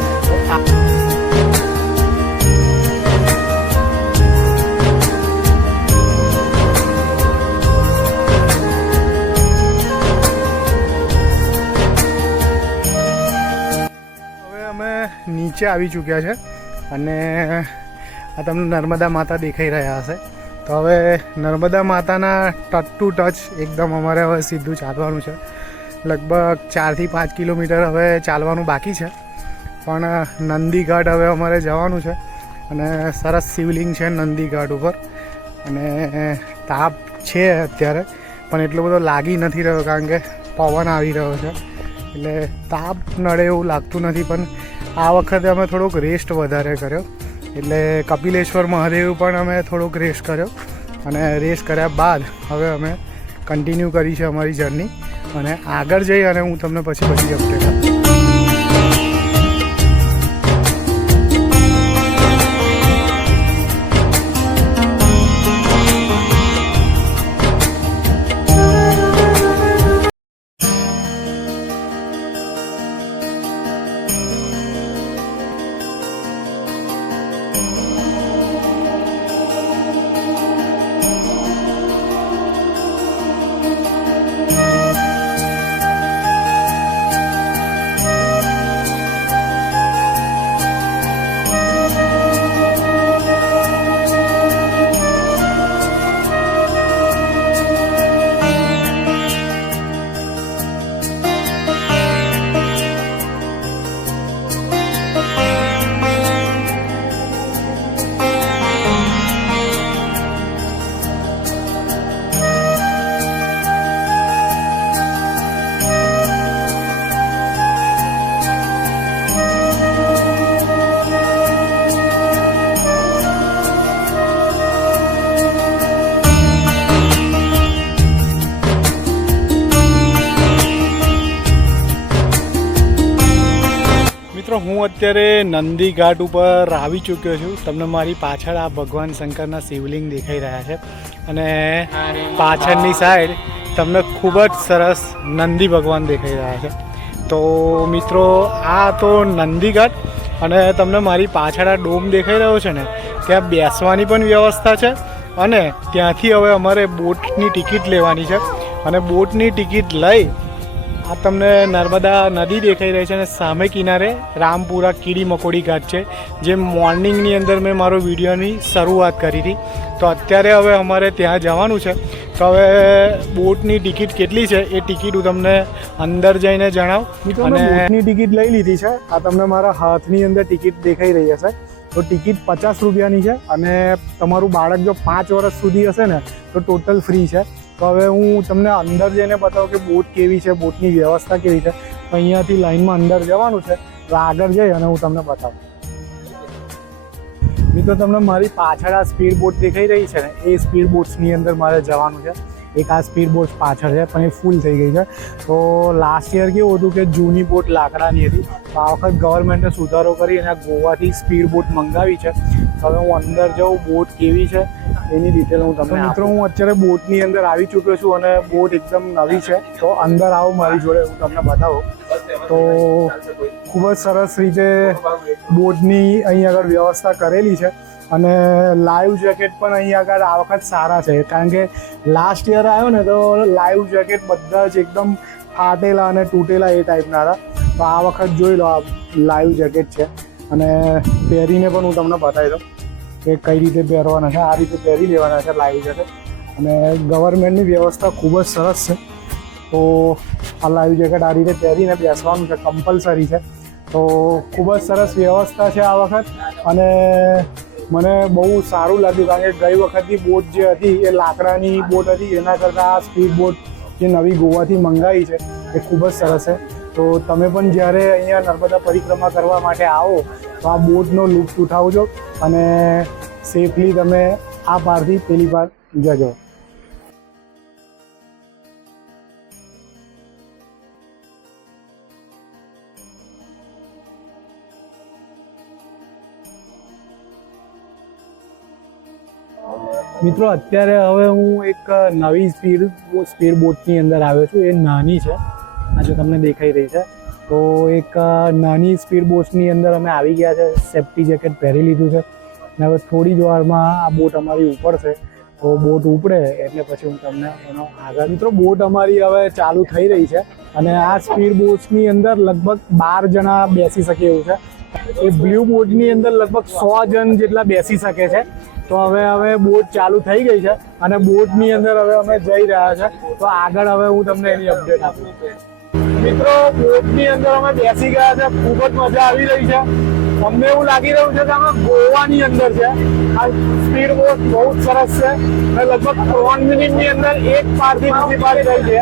નીચે આવી ચૂક્યા છે અને આ તમને નર્મદા માતા દેખાઈ રહ્યા હશે. તો હવે નર્મદા માતાના ટચ ટુ ટચ એકદમ અમારે હવે સીધું ચાલવાનું છે. લગભગ 4 થી 5 કિલોમીટર હવે ચાલવાનું બાકી છે, પણ નંદીઘાટ હવે અમારે જવાનું છે અને સરસ શિવલિંગ છે નંદીઘાટ ઉપર અને તાપ છે અત્યારે, પણ એટલો બધો લાગી નથી રહ્યો કારણ કે પવન આવી રહ્યો છે એટલે તાપ નડે એવું લાગતું નથી. પણ આ વખતે અમે થોડોક રેસ્ટ વધારે કર્યો એટલે કપિલેશ્વર મહાદેવ પણ અમે થોડોક રેસ્ટ કર્યો અને રેસ્ટ કર્યા બાદ હવે અમે કન્ટિન્યુ કરી છે અમારી જર્ની અને આગળ જઈ અને હું તમને પછી બધી અપડેટ આપીશ. મિત્રો હું અત્યારે નંદીઘાટ ઉપર આવી ચૂક્યો છું. તમને મારી પાછળ આ ભગવાન શંકરના શિવલિંગ દેખાઈ રહ્યા છે અને પાછળની સાઈડ તમને ખૂબ જ સરસ નંદી ભગવાન દેખાઈ રહ્યા છે. તો મિત્રો આ તો નંદીઘાટ અને તમને મારી પાછળ આ ડોમ દેખાઈ રહ્યો છે ને, ત્યાં બેસવાની પણ વ્યવસ્થા છે અને ત્યાંથી હવે અમારે બોટની ટિકિટ લેવાની છે અને બોટની ટિકિટ લઈ આ તમને નર્મદા નદી દેખાઈ રહી છે અને સામે કિનારે રામપુરા કીડી મકોડી ઘાટ છે, જે મોર્નિંગની અંદર મેં મારો વિડીયોની શરૂઆત કરી હતી. તો અત્યારે હવે અમારે ત્યાં જવાનું છે. તો હવે બોટની ટિકિટ કેટલી છે એ ટિકિટ હું તમને અંદર જઈને જણાવું. અને બોટની ટિકિટ લઈ લીધી છે. આ તમને મારા હાથની અંદર ટિકિટ દેખાઈ રહી હશે. તો ટિકિટ 50 રૂપિયાની છે અને તમારું બાળક જો 5 વર્ષ સુધી હશે ને તો ટોટલ ફ્રી છે. તો હવે હું તમને અંદર જઈને બતાવું કે બોટ કેવી છે, બોટની વ્યવસ્થા કેવી છે. તો અહીંયાથી લાઈનમાં અંદર જવાનું છે, તો આગળ જઈ અને હું તમને બતાવું. મિત્રો તમને મારી પાછળ આ સ્પીડ બોટ દેખાઈ રહી છે ને, એ સ્પીડ બોટ્સની અંદર મારે જવાનું છે. એક આ સ્પીડ બોટ પાછળ છે પણ એ ફૂલ થઈ ગઈ છે. તો લાસ્ટ યર કેવું હતું કે જૂની બોટ લાકડાની હતી, તો આ વખત ગવર્મેન્ટે સુધારો કરી અને ગોવાથી સ્પીડ બોટ મંગાવી છે. તો હવે હું અંદર જાઉં, બોટ કેવી છે એની ડિટેલ હું તમને. મિત્રો હું અત્યારે બોટની અંદર આવી ચૂક્યો છું અને બોટ એકદમ નવી છે. તો અંદર આવો મારી જોડે, હું તમને બતાવું. તો ખૂબ જ સરસ રીતે બોટની અહીં આગળ વ્યવસ્થા કરેલી છે અને લાઈવ જેકેટ પણ અહીં આગળ આ વખત સારા છે, કારણ કે લાસ્ટ યર આવ્યો ને તો લાઈવ જેકેટ બધા જ એકદમ ફાટેલા અને તૂટેલા એ ટાઈપના હતા. તો આ વખત જોઈ લો, આ લાઈવ જેકેટ છે અને પહેરીને પણ હું તમને બતાવી દઉં કે કઈ રીતે પહેરવાના છે. આ રીતે પહેરી લેવાના છે લાઈવ જેકેટ અને ગવર્મેન્ટની વ્યવસ્થા ખૂબ જ સરસ છે. તો આ લાઈવ જેકેટ આ રીતે પહેરીને બેસવાનું છે, કમ્પલસરી છે. તો ખૂબ જ સરસ વ્યવસ્થા છે આ વખત અને મને બહુ સારું લાગ્યું, કારણ કે ગઈ વખતની બોટ જે હતી એ લાકડાની બોટ હતી, એના કરતાં આ સ્પીડ બોટ જે નવી ગોવાથી મંગાવી છે એ ખૂબ જ સરસ છે. તો તમે પણ જ્યારે અહીંયા નર્મદા પરિક્રમા કરવા માટે આવો તો આ બોટનો લુફ્ત ઉઠાવજો અને સેફલી તમે આ પારથી પેલી પાર જજો. મિત્રો અત્યારે હવે હું એક નવી સ્પીડ બોટની અંદર આવ્યો છું. એ નાની છે, આ જો તમને દેખાઈ રહી છે. તો એક નાની સ્પીડ બોટની અંદર અમે આવી ગયા છે. સેફ્ટી જેકેટ પહેરી લીધું છે અને હવે થોડી જ વારમાં આ બોટ અમારી ઉપર છે. તો બોટ ઉપડે એટલે પછી હું તમને એનો આગળ. મિત્રો બોટ અમારી હવે ચાલુ થઈ રહી છે અને આ સ્પીડ બોટ્સની અંદર લગભગ 12 જણા બેસી શકે એવું છે. એ બ્લુ બોટની અંદર લગભગ 100 જણ જેટલા બેસી શકે છે. તો હવે બોટ ચાલુ થઈ ગઈ છે અને બોટની અંદર હવે અમે જઈ રહ્યા છે. તો આગળ હવે હું તમને એની અપડેટ આપું. મિત્રો બોટની અંદર અમે બેસી ગયા છે, ખૂબ જ મજા આવી રહી છે. અમને એવું લાગી રહ્યું છે કે અમે ગોવાની અંદર છે. આ સ્પીડ બોટ બહુ જ સરસ છે અને લગભગ 3 મિનિટની અંદર એક પારથી બીજી પાર જાય છે.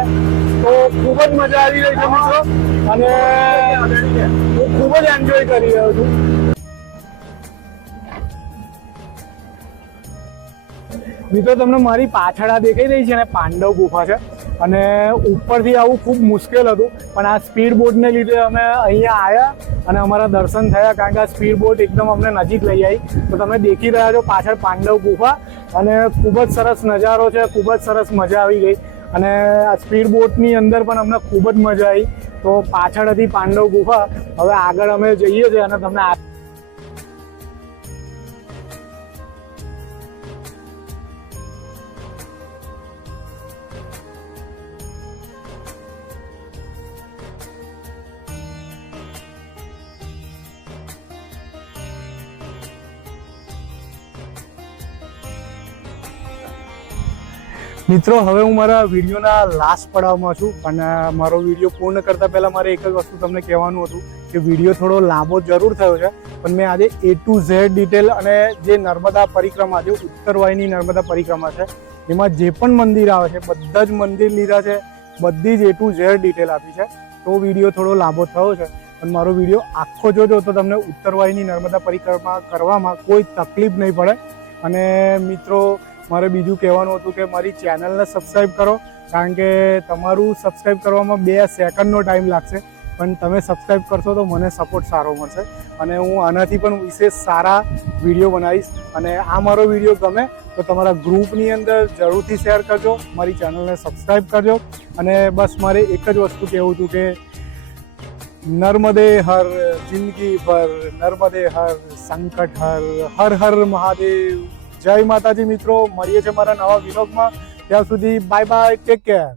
તો ખૂબ જ મજા આવી રહી છે મિત્રો અને હું ખૂબ જ એન્જોય કરી રહ્યો છું. મિત્રો તમને મારી પાછળ આ દેખાઈ રહી છે ને પાંડવ ગુફા છે અને ઉપરથી આવવું ખૂબ મુશ્કેલ હતું, પણ આ સ્પીડ બોટને લીધે અમે અહીંયા આવ્યા અને અમારા દર્શન થયા, કારણ કે આ સ્પીડ બોટ એકદમ અમને નજીક લઈ આવી. તો તમે દેખી રહ્યા છો પાછળ પાંડવ ગુફા અને ખૂબ જ સરસ નજારો છે, ખૂબ જ સરસ મજા આવી ગઈ. અને આ સ્પીડ બોટની અંદર પણ અમને ખૂબ જ મજા આવી. તો પાછળ હતી પાંડવ ગુફા, હવે આગળ અમે જઈએ છીએ અને તમને મિત્રો હવે હું મારા વિડીયોના લાસ્ટ પડાવમાં છું, પણ મારો વિડીયો પૂર્ણ કરતાં પહેલાં મારે એક જ વસ્તુ તમને કહેવાનું હતું કે વિડીયો થોડો લાંબો જરૂર થયો છે, પણ મેં આજે A to Z ડિટેલ અને જે નર્મદા પરિક્રમા, જે ઉત્તરવાહિની નર્મદા પરિક્રમા છે એમાં જે પણ મંદિર આવે છે બધા જ મંદિર લીધા છે, બધી જ A to Z ડિટેલ આપી છે. તો વિડીયો થોડો લાંબો થયો છે, પણ મારો વિડીયો આખો જોજો તો તમને ઉત્તરવાહિની નર્મદા પરિક્રમા કરવામાં કોઈ તકલીફ નહીં પડે. અને મિત્રો મારે બીજું કહેવાનું હતું કે મારી ચેનલને સબસ્ક્રાઈબ કરો, કારણ કે તમારું સબસ્ક્રાઈબ કરવામાં 2 સેકન્ડનો ટાઈમ લાગશે, પણ તમે સબસ્ક્રાઈબ કરશો તો મને સપોર્ટ સારો મળશે અને હું આનાથી પણ વિશેષ સારા વિડીયો બનાવીશ. અને આ મારો વિડીયો ગમે તો તમારા ગ્રુપની અંદર જરૂરથી શેર કરજો, મારી ચેનલને સબસ્ક્રાઈબ કરજો. અને બસ મારે એક જ વસ્તુ કહેવું હતું કે નર્મદે હર, જિંદગી ભર નર્મદે હર, સંકટ હર, હર હર મહાદેવ. જય માતાજી મિત્રો, મળીએ છીએ મારા નવા વ્લોગમાં. ત્યાં સુધી બાય બાય, ટેક કેર.